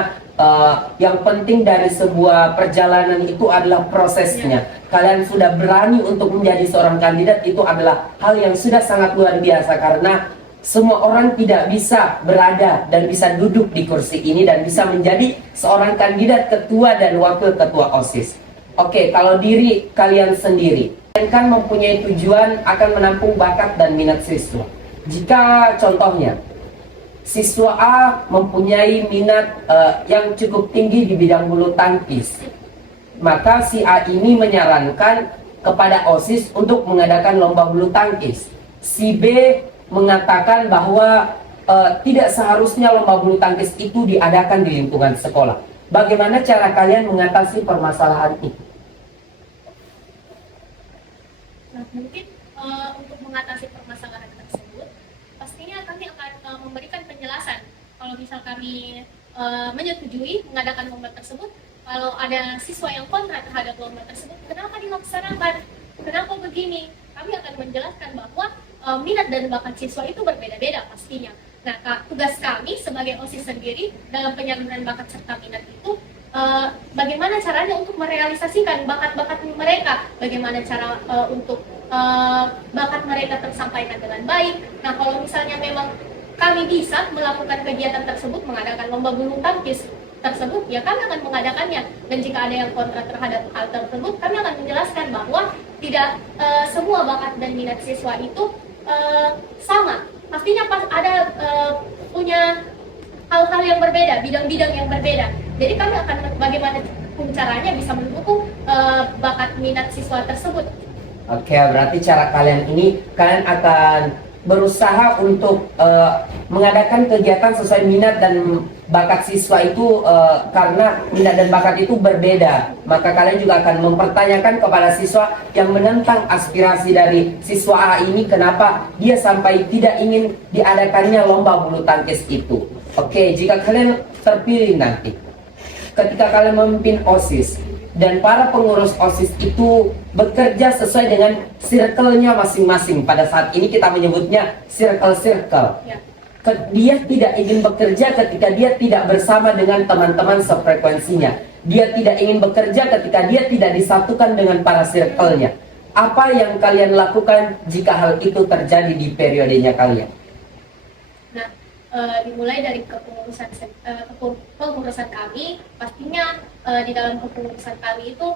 yang penting dari sebuah perjalanan itu adalah prosesnya. Kalian sudah berani untuk menjadi seorang kandidat, itu adalah hal yang sudah sangat luar biasa karena semua orang tidak bisa berada dan bisa duduk di kursi ini dan bisa menjadi seorang kandidat ketua dan wakil ketua OSIS. Oke, kalau diri kalian sendiri, kalian kan mempunyai tujuan akan menampung bakat dan minat siswa. Jika contohnya, siswa A mempunyai minat yang cukup tinggi di bidang bulu tangkis, maka si A ini menyarankan kepada OSIS untuk mengadakan lomba bulu tangkis. Si B mengatakan bahwa tidak seharusnya lomba bulu tangkis itu diadakan di lingkungan sekolah. Bagaimana cara kalian mengatasi permasalahan itu? Nah, mungkin untuk mengatasi permasalahan tersebut, pastinya kami akan memberikan penjelasan. Kalau misal kami menyetujui mengadakan lomba tersebut, kalau ada siswa yang kontra terhadap lomba tersebut, kenapa dilaksanakan? Kenapa begini? Kami akan menjelaskan bahwa minat dan bakat siswa itu berbeda-beda pastinya. Nah, tugas kami sebagai OSIS sendiri dalam penyaluran bakat serta minat itu bagaimana caranya untuk merealisasikan bakat-bakat mereka, bagaimana cara untuk bakat mereka tersampaikan dengan baik. Nah, kalau misalnya memang kami bisa melakukan kegiatan tersebut, mengadakan lomba bulu tangkis tersebut, ya kami akan mengadakannya. Dan jika ada yang kontra terhadap hal tersebut, kami akan menjelaskan bahwa tidak semua bakat dan minat siswa itu sama. Pastinya ada punya hal-hal yang berbeda, bidang-bidang yang berbeda. Jadi kami akan bagaimana caranya bisa mendukung bakat minat siswa tersebut. Oke, berarti cara kalian ini, kalian akan berusaha untuk mengadakan kegiatan sesuai minat dan bakat siswa itu, karena minat dan bakat itu berbeda. Maka kalian juga akan mempertanyakan kepada siswa yang menentang aspirasi dari siswa A ini, kenapa dia sampai tidak ingin diadakannya lomba bulu tangkis itu. Oke, jika kalian terpilih nanti, ketika kalian memimpin OSIS, dan para pengurus OSIS itu bekerja sesuai dengan circle-nya masing-masing. Pada saat ini kita menyebutnya circle-circle. Ya. Dia tidak ingin bekerja ketika dia tidak bersama dengan teman-teman sefrekuensinya. Dia tidak ingin bekerja ketika dia tidak disatukan dengan para circle-nya. Apa yang kalian lakukan jika hal itu terjadi di periodenya kalian? Nah, dimulai dari kepengurusan kami, pastinya di dalam kepengurusan kami itu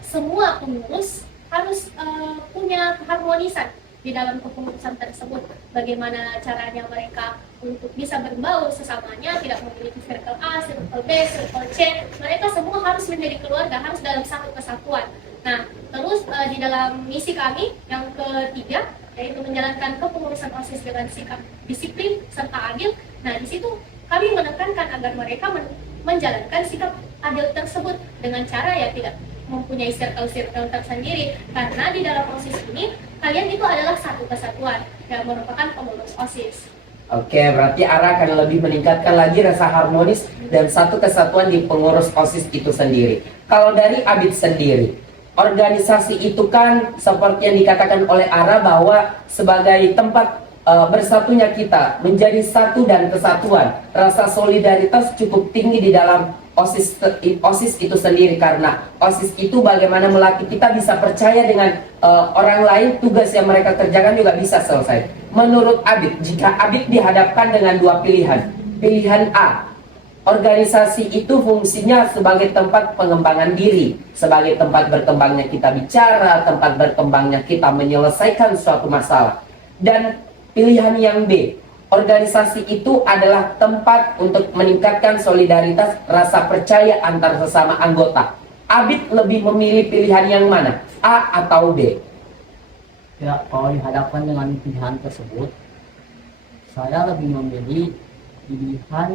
semua pengurus harus punya keharmonisan di dalam kepengurusan tersebut. Bagaimana caranya mereka untuk bisa berbaur sesamanya, tidak memiliki circle A, circle B, circle C. Mereka semua harus menjadi keluarga, harus dalam satu kesatuan. Nah, terus di dalam misi kami yang ketiga, yaitu menjalankan kepengurusan OSIS dengan sikap disiplin serta adil. Nah, di situ kami menekankan agar mereka menjalankan sikap adil tersebut dengan cara ya tidak mempunyai circle-circle tersendiri, karena di dalam OSIS ini kalian itu adalah satu kesatuan yang merupakan pengurus OSIS. Oke, berarti Ara akan lebih meningkatkan lagi rasa harmonis dan satu kesatuan di pengurus OSIS itu sendiri. Kalau dari Abid sendiri, organisasi itu kan seperti yang dikatakan oleh Ara bahwa sebagai tempat bersatunya kita menjadi satu dan kesatuan. Rasa solidaritas cukup tinggi di dalam OSIS itu sendiri, karena OSIS itu bagaimana melatih kita bisa percaya dengan orang lain, tugas yang mereka kerjakan juga bisa selesai. Menurut Abid, jika Abid dihadapkan dengan dua pilihan, pilihan A, organisasi itu fungsinya sebagai tempat pengembangan diri, sebagai tempat berkembangnya kita bicara, tempat berkembangnya kita menyelesaikan suatu masalah. Dan pilihan yang B, organisasi itu adalah tempat untuk meningkatkan solidaritas, rasa percaya antar sesama anggota. Abid lebih memilih pilihan yang mana? A atau B? Ya, kalau dihadapkan dengan pilihan tersebut, saya lebih memilih pilihan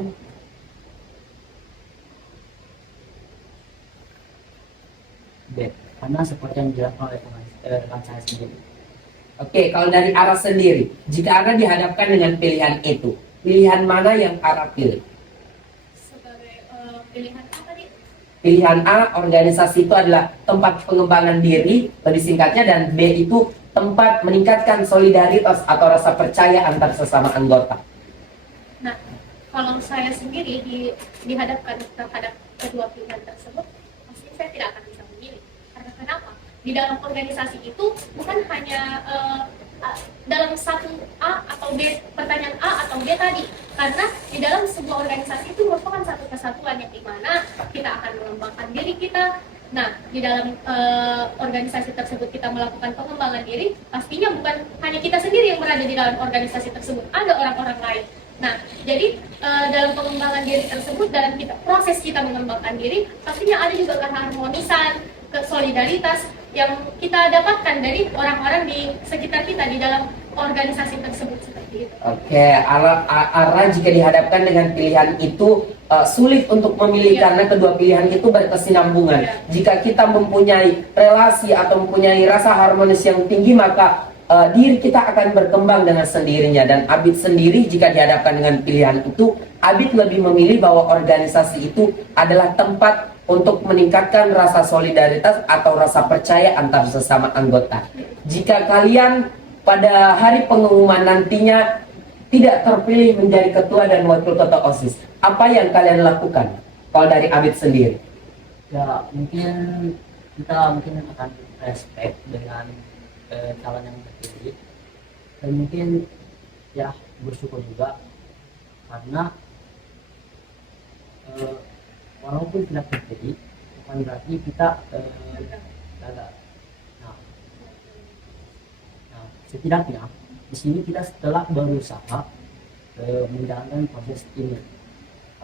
B, karena seperti yang dijelaskan oleh rekan saya sendiri. Oke, kalau dari Ara sendiri, jika Ara dihadapkan dengan pilihan itu, pilihan mana yang Ara pilih? Sebagai pilihan apa nih? Pilihan A, organisasi itu adalah tempat pengembangan diri, lebih singkatnya, dan B itu tempat meningkatkan solidaritas atau rasa percaya antar sesama anggota. Nah, kalau saya sendiri dihadapkan terhadap kedua pilihan tersebut, pasti saya tidak akan bisa memilih. Karena kenapa? Di dalam organisasi itu bukan hanya dalam satu A atau B, pertanyaan A atau B tadi, karena di dalam sebuah organisasi itu merupakan satu kesatuan yang dimana kita akan mengembangkan diri kita. Nah, di dalam organisasi tersebut kita melakukan pengembangan diri, pastinya bukan hanya kita sendiri yang berada di dalam organisasi tersebut, ada orang-orang lain. Nah, jadi dalam pengembangan diri tersebut, dalam proses kita mengembangkan diri, pastinya ada juga keharmonisan, kesolidaritas yang kita dapatkan dari orang-orang di sekitar kita di dalam organisasi tersebut seperti itu. Oke, Ara jika dihadapkan dengan pilihan itu sulit untuk memilih karena kedua pilihan itu berkesinambungan. Jika kita mempunyai relasi atau mempunyai rasa harmonis yang tinggi, maka diri kita akan berkembang dengan sendirinya. Dan Abid sendiri jika dihadapkan dengan pilihan itu, Abid lebih memilih bahwa organisasi itu adalah tempat untuk meningkatkan rasa solidaritas atau rasa percaya antar sesama anggota. Jika kalian pada hari pengumuman nantinya tidak terpilih menjadi ketua dan wakil ketua OSIS, apa yang kalian lakukan? Kalau dari Abid sendiri? Ya, kita akan respect dengan calon yang terpilih, dan mungkin ya bersyukur juga karena walaupun tidak terpilih bukan berarti kita gagal. Nah, setidaknya di sini kita setelah berusaha menjalankan proses ini.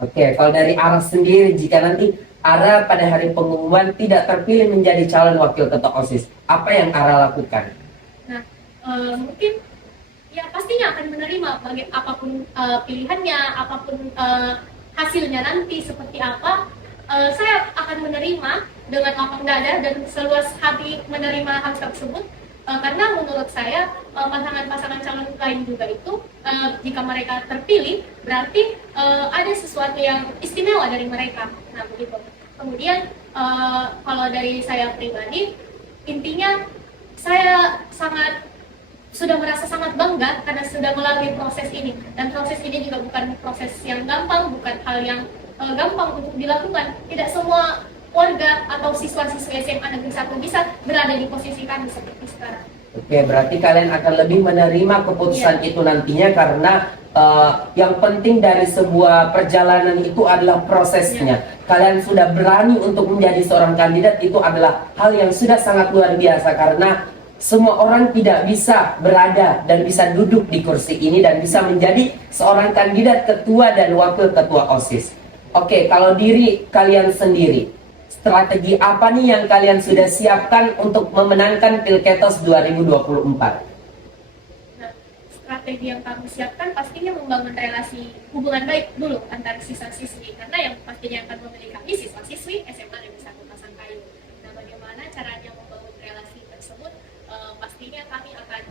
Oke, kalau dari Ara sendiri, jika nanti Ara pada hari pengumuman tidak terpilih menjadi calon wakil ketua OSIS, apa yang Ara lakukan? Nah, mungkin ya pastinya akan menerima apapun pilihannya, apapun hasilnya nanti seperti apa, saya akan menerima dengan lapang dada dan seluas hati menerima hal tersebut, karena menurut saya pasangan-pasangan calon lain juga itu jika mereka terpilih berarti ada sesuatu yang istimewa dari mereka. Nah begitu. Kemudian kalau dari saya pribadi, intinya saya sudah merasa sangat bangga karena sudah melalui proses ini, dan proses ini juga bukan proses yang gampang, bukan hal yang gampang untuk dilakukan. Tidak semua warga atau siswa-siswa SMA Negeri 1 bisa berada di posisi kami seperti sekarang. Oke, berarti kalian akan lebih menerima keputusan itu nantinya karena yang penting dari sebuah perjalanan itu adalah prosesnya. Kalian sudah berani untuk menjadi seorang kandidat, itu adalah hal yang sudah sangat luar biasa karena semua orang tidak bisa berada dan bisa duduk di kursi ini dan bisa menjadi seorang kandidat ketua dan wakil ketua OSIS. Oke, kalau diri kalian sendiri, strategi apa nih yang kalian sudah siapkan untuk memenangkan Pilketos 2024? Nah, strategi yang kami siapkan pastinya membangun relasi hubungan baik dulu antara siswa-siswi, karena yang pastinya akan memilih kami siswa-siswi SMA Negeri 1 Pasangkayu. Nah, bagaimana caranya membangun relasi tersebut? Pastinya kami akan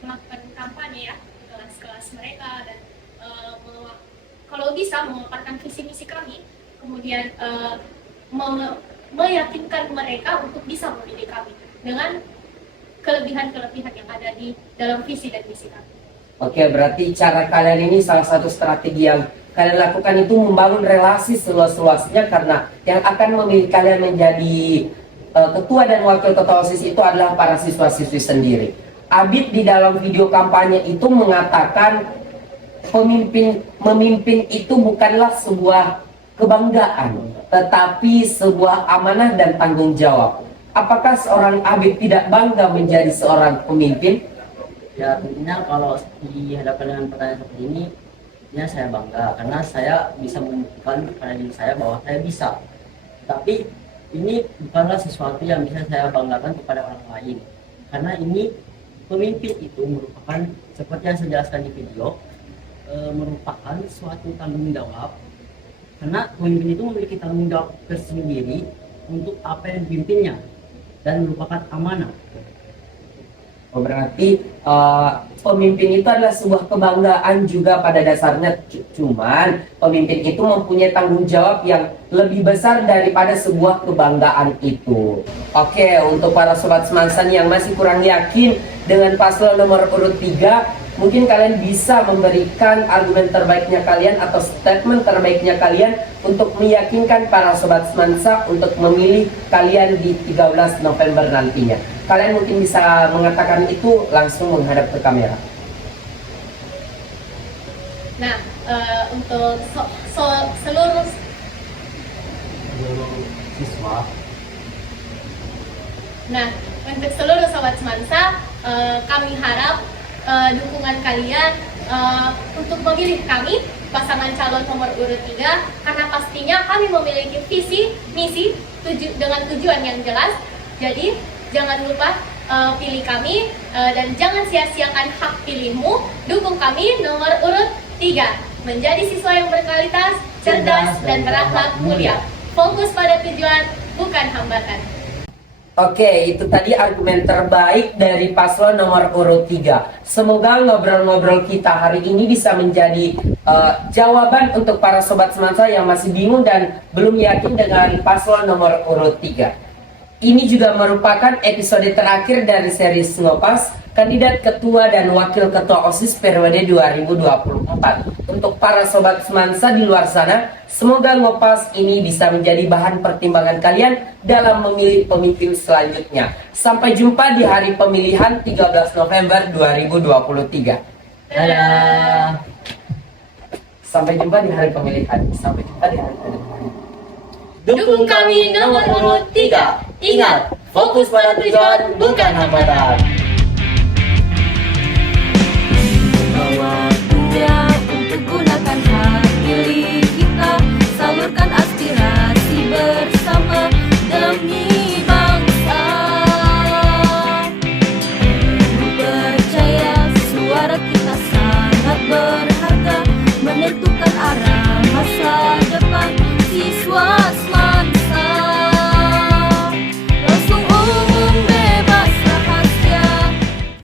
melakukan kampanye ya di kelas-kelas mereka, dan kalau bisa memaparkan visi misi kami, kemudian meyakinkan mereka untuk bisa memilih kami dengan kelebihan-kelebihan yang ada di dalam visi dan misi kami. Oke, berarti cara kalian ini salah satu strategi yang kalian lakukan itu membangun relasi seluas-luasnya, karena yang akan memilih kalian menjadi ketua dan wakil ketua OSIS itu adalah para siswa-siswi sendiri. Abid di dalam video kampanye itu mengatakan memimpin itu bukanlah sebuah kebanggaan, tetapi sebuah amanah dan tanggung jawab. Apakah seorang Abid tidak bangga menjadi seorang pemimpin? Ya tentunya kalau dihadapkan dengan pertanyaan seperti ini, ya saya bangga karena saya bisa menunjukkan pada diri saya bahwa saya bisa. Tapi ini bukanlah sesuatu yang bisa saya banggakan kepada orang lain, karena ini pemimpin itu merupakan seperti yang saya jelaskan di video, merupakan suatu tanggung jawab, karena pemimpin itu memiliki tanggung jawab tersendiri untuk apa yang dipimpinnya dan merupakan amanah. Berarti pemimpin itu adalah sebuah kebanggaan juga pada dasarnya, cuman pemimpin itu mempunyai tanggung jawab yang lebih besar daripada sebuah kebanggaan itu. Oke, untuk para sobat semansan yang masih kurang yakin dengan paslon nomor urut 3, mungkin kalian bisa memberikan argumen terbaiknya kalian atau statement terbaiknya kalian untuk meyakinkan para sobat semansa untuk memilih kalian di 13 November nantinya. Kalian mungkin bisa mengatakan itu langsung menghadap ke kamera. Nah, untuk seluruh Siswa, Nah, untuk seluruh sobat semansa, kami harap dukungan kalian untuk memilih kami pasangan calon nomor urut 3, karena pastinya kami memiliki visi, misi, dengan tujuan yang jelas. Jadi jangan lupa pilih kami, dan jangan sia-siakan hak pilihmu. Dukung kami nomor urut 3, menjadi siswa yang berkualitas, cerdas, dan berakhlak mulia. Fokus pada tujuan, bukan hambatan. Oke, itu tadi argumen terbaik dari paslon nomor urut 3. Semoga ngobrol-ngobrol kita hari ini bisa menjadi jawaban untuk para sobat semansa yang masih bingung dan belum yakin dengan paslon nomor urut 3. Ini juga merupakan episode terakhir dari seri Ngopas, kandidat ketua dan wakil ketua OSIS periode 2024. Untuk para sobat semansa di luar sana, semoga Ngopas ini bisa menjadi bahan pertimbangan kalian dalam memilih pemimpin selanjutnya. Sampai jumpa di hari pemilihan 13 November 2023. dadah. Sampai jumpa di hari pemilihan. Sampai jumpa di hari pemilihan. Dukung kami nomor urut 3. Ingat, fokus pada tujuan, bukan hambatan.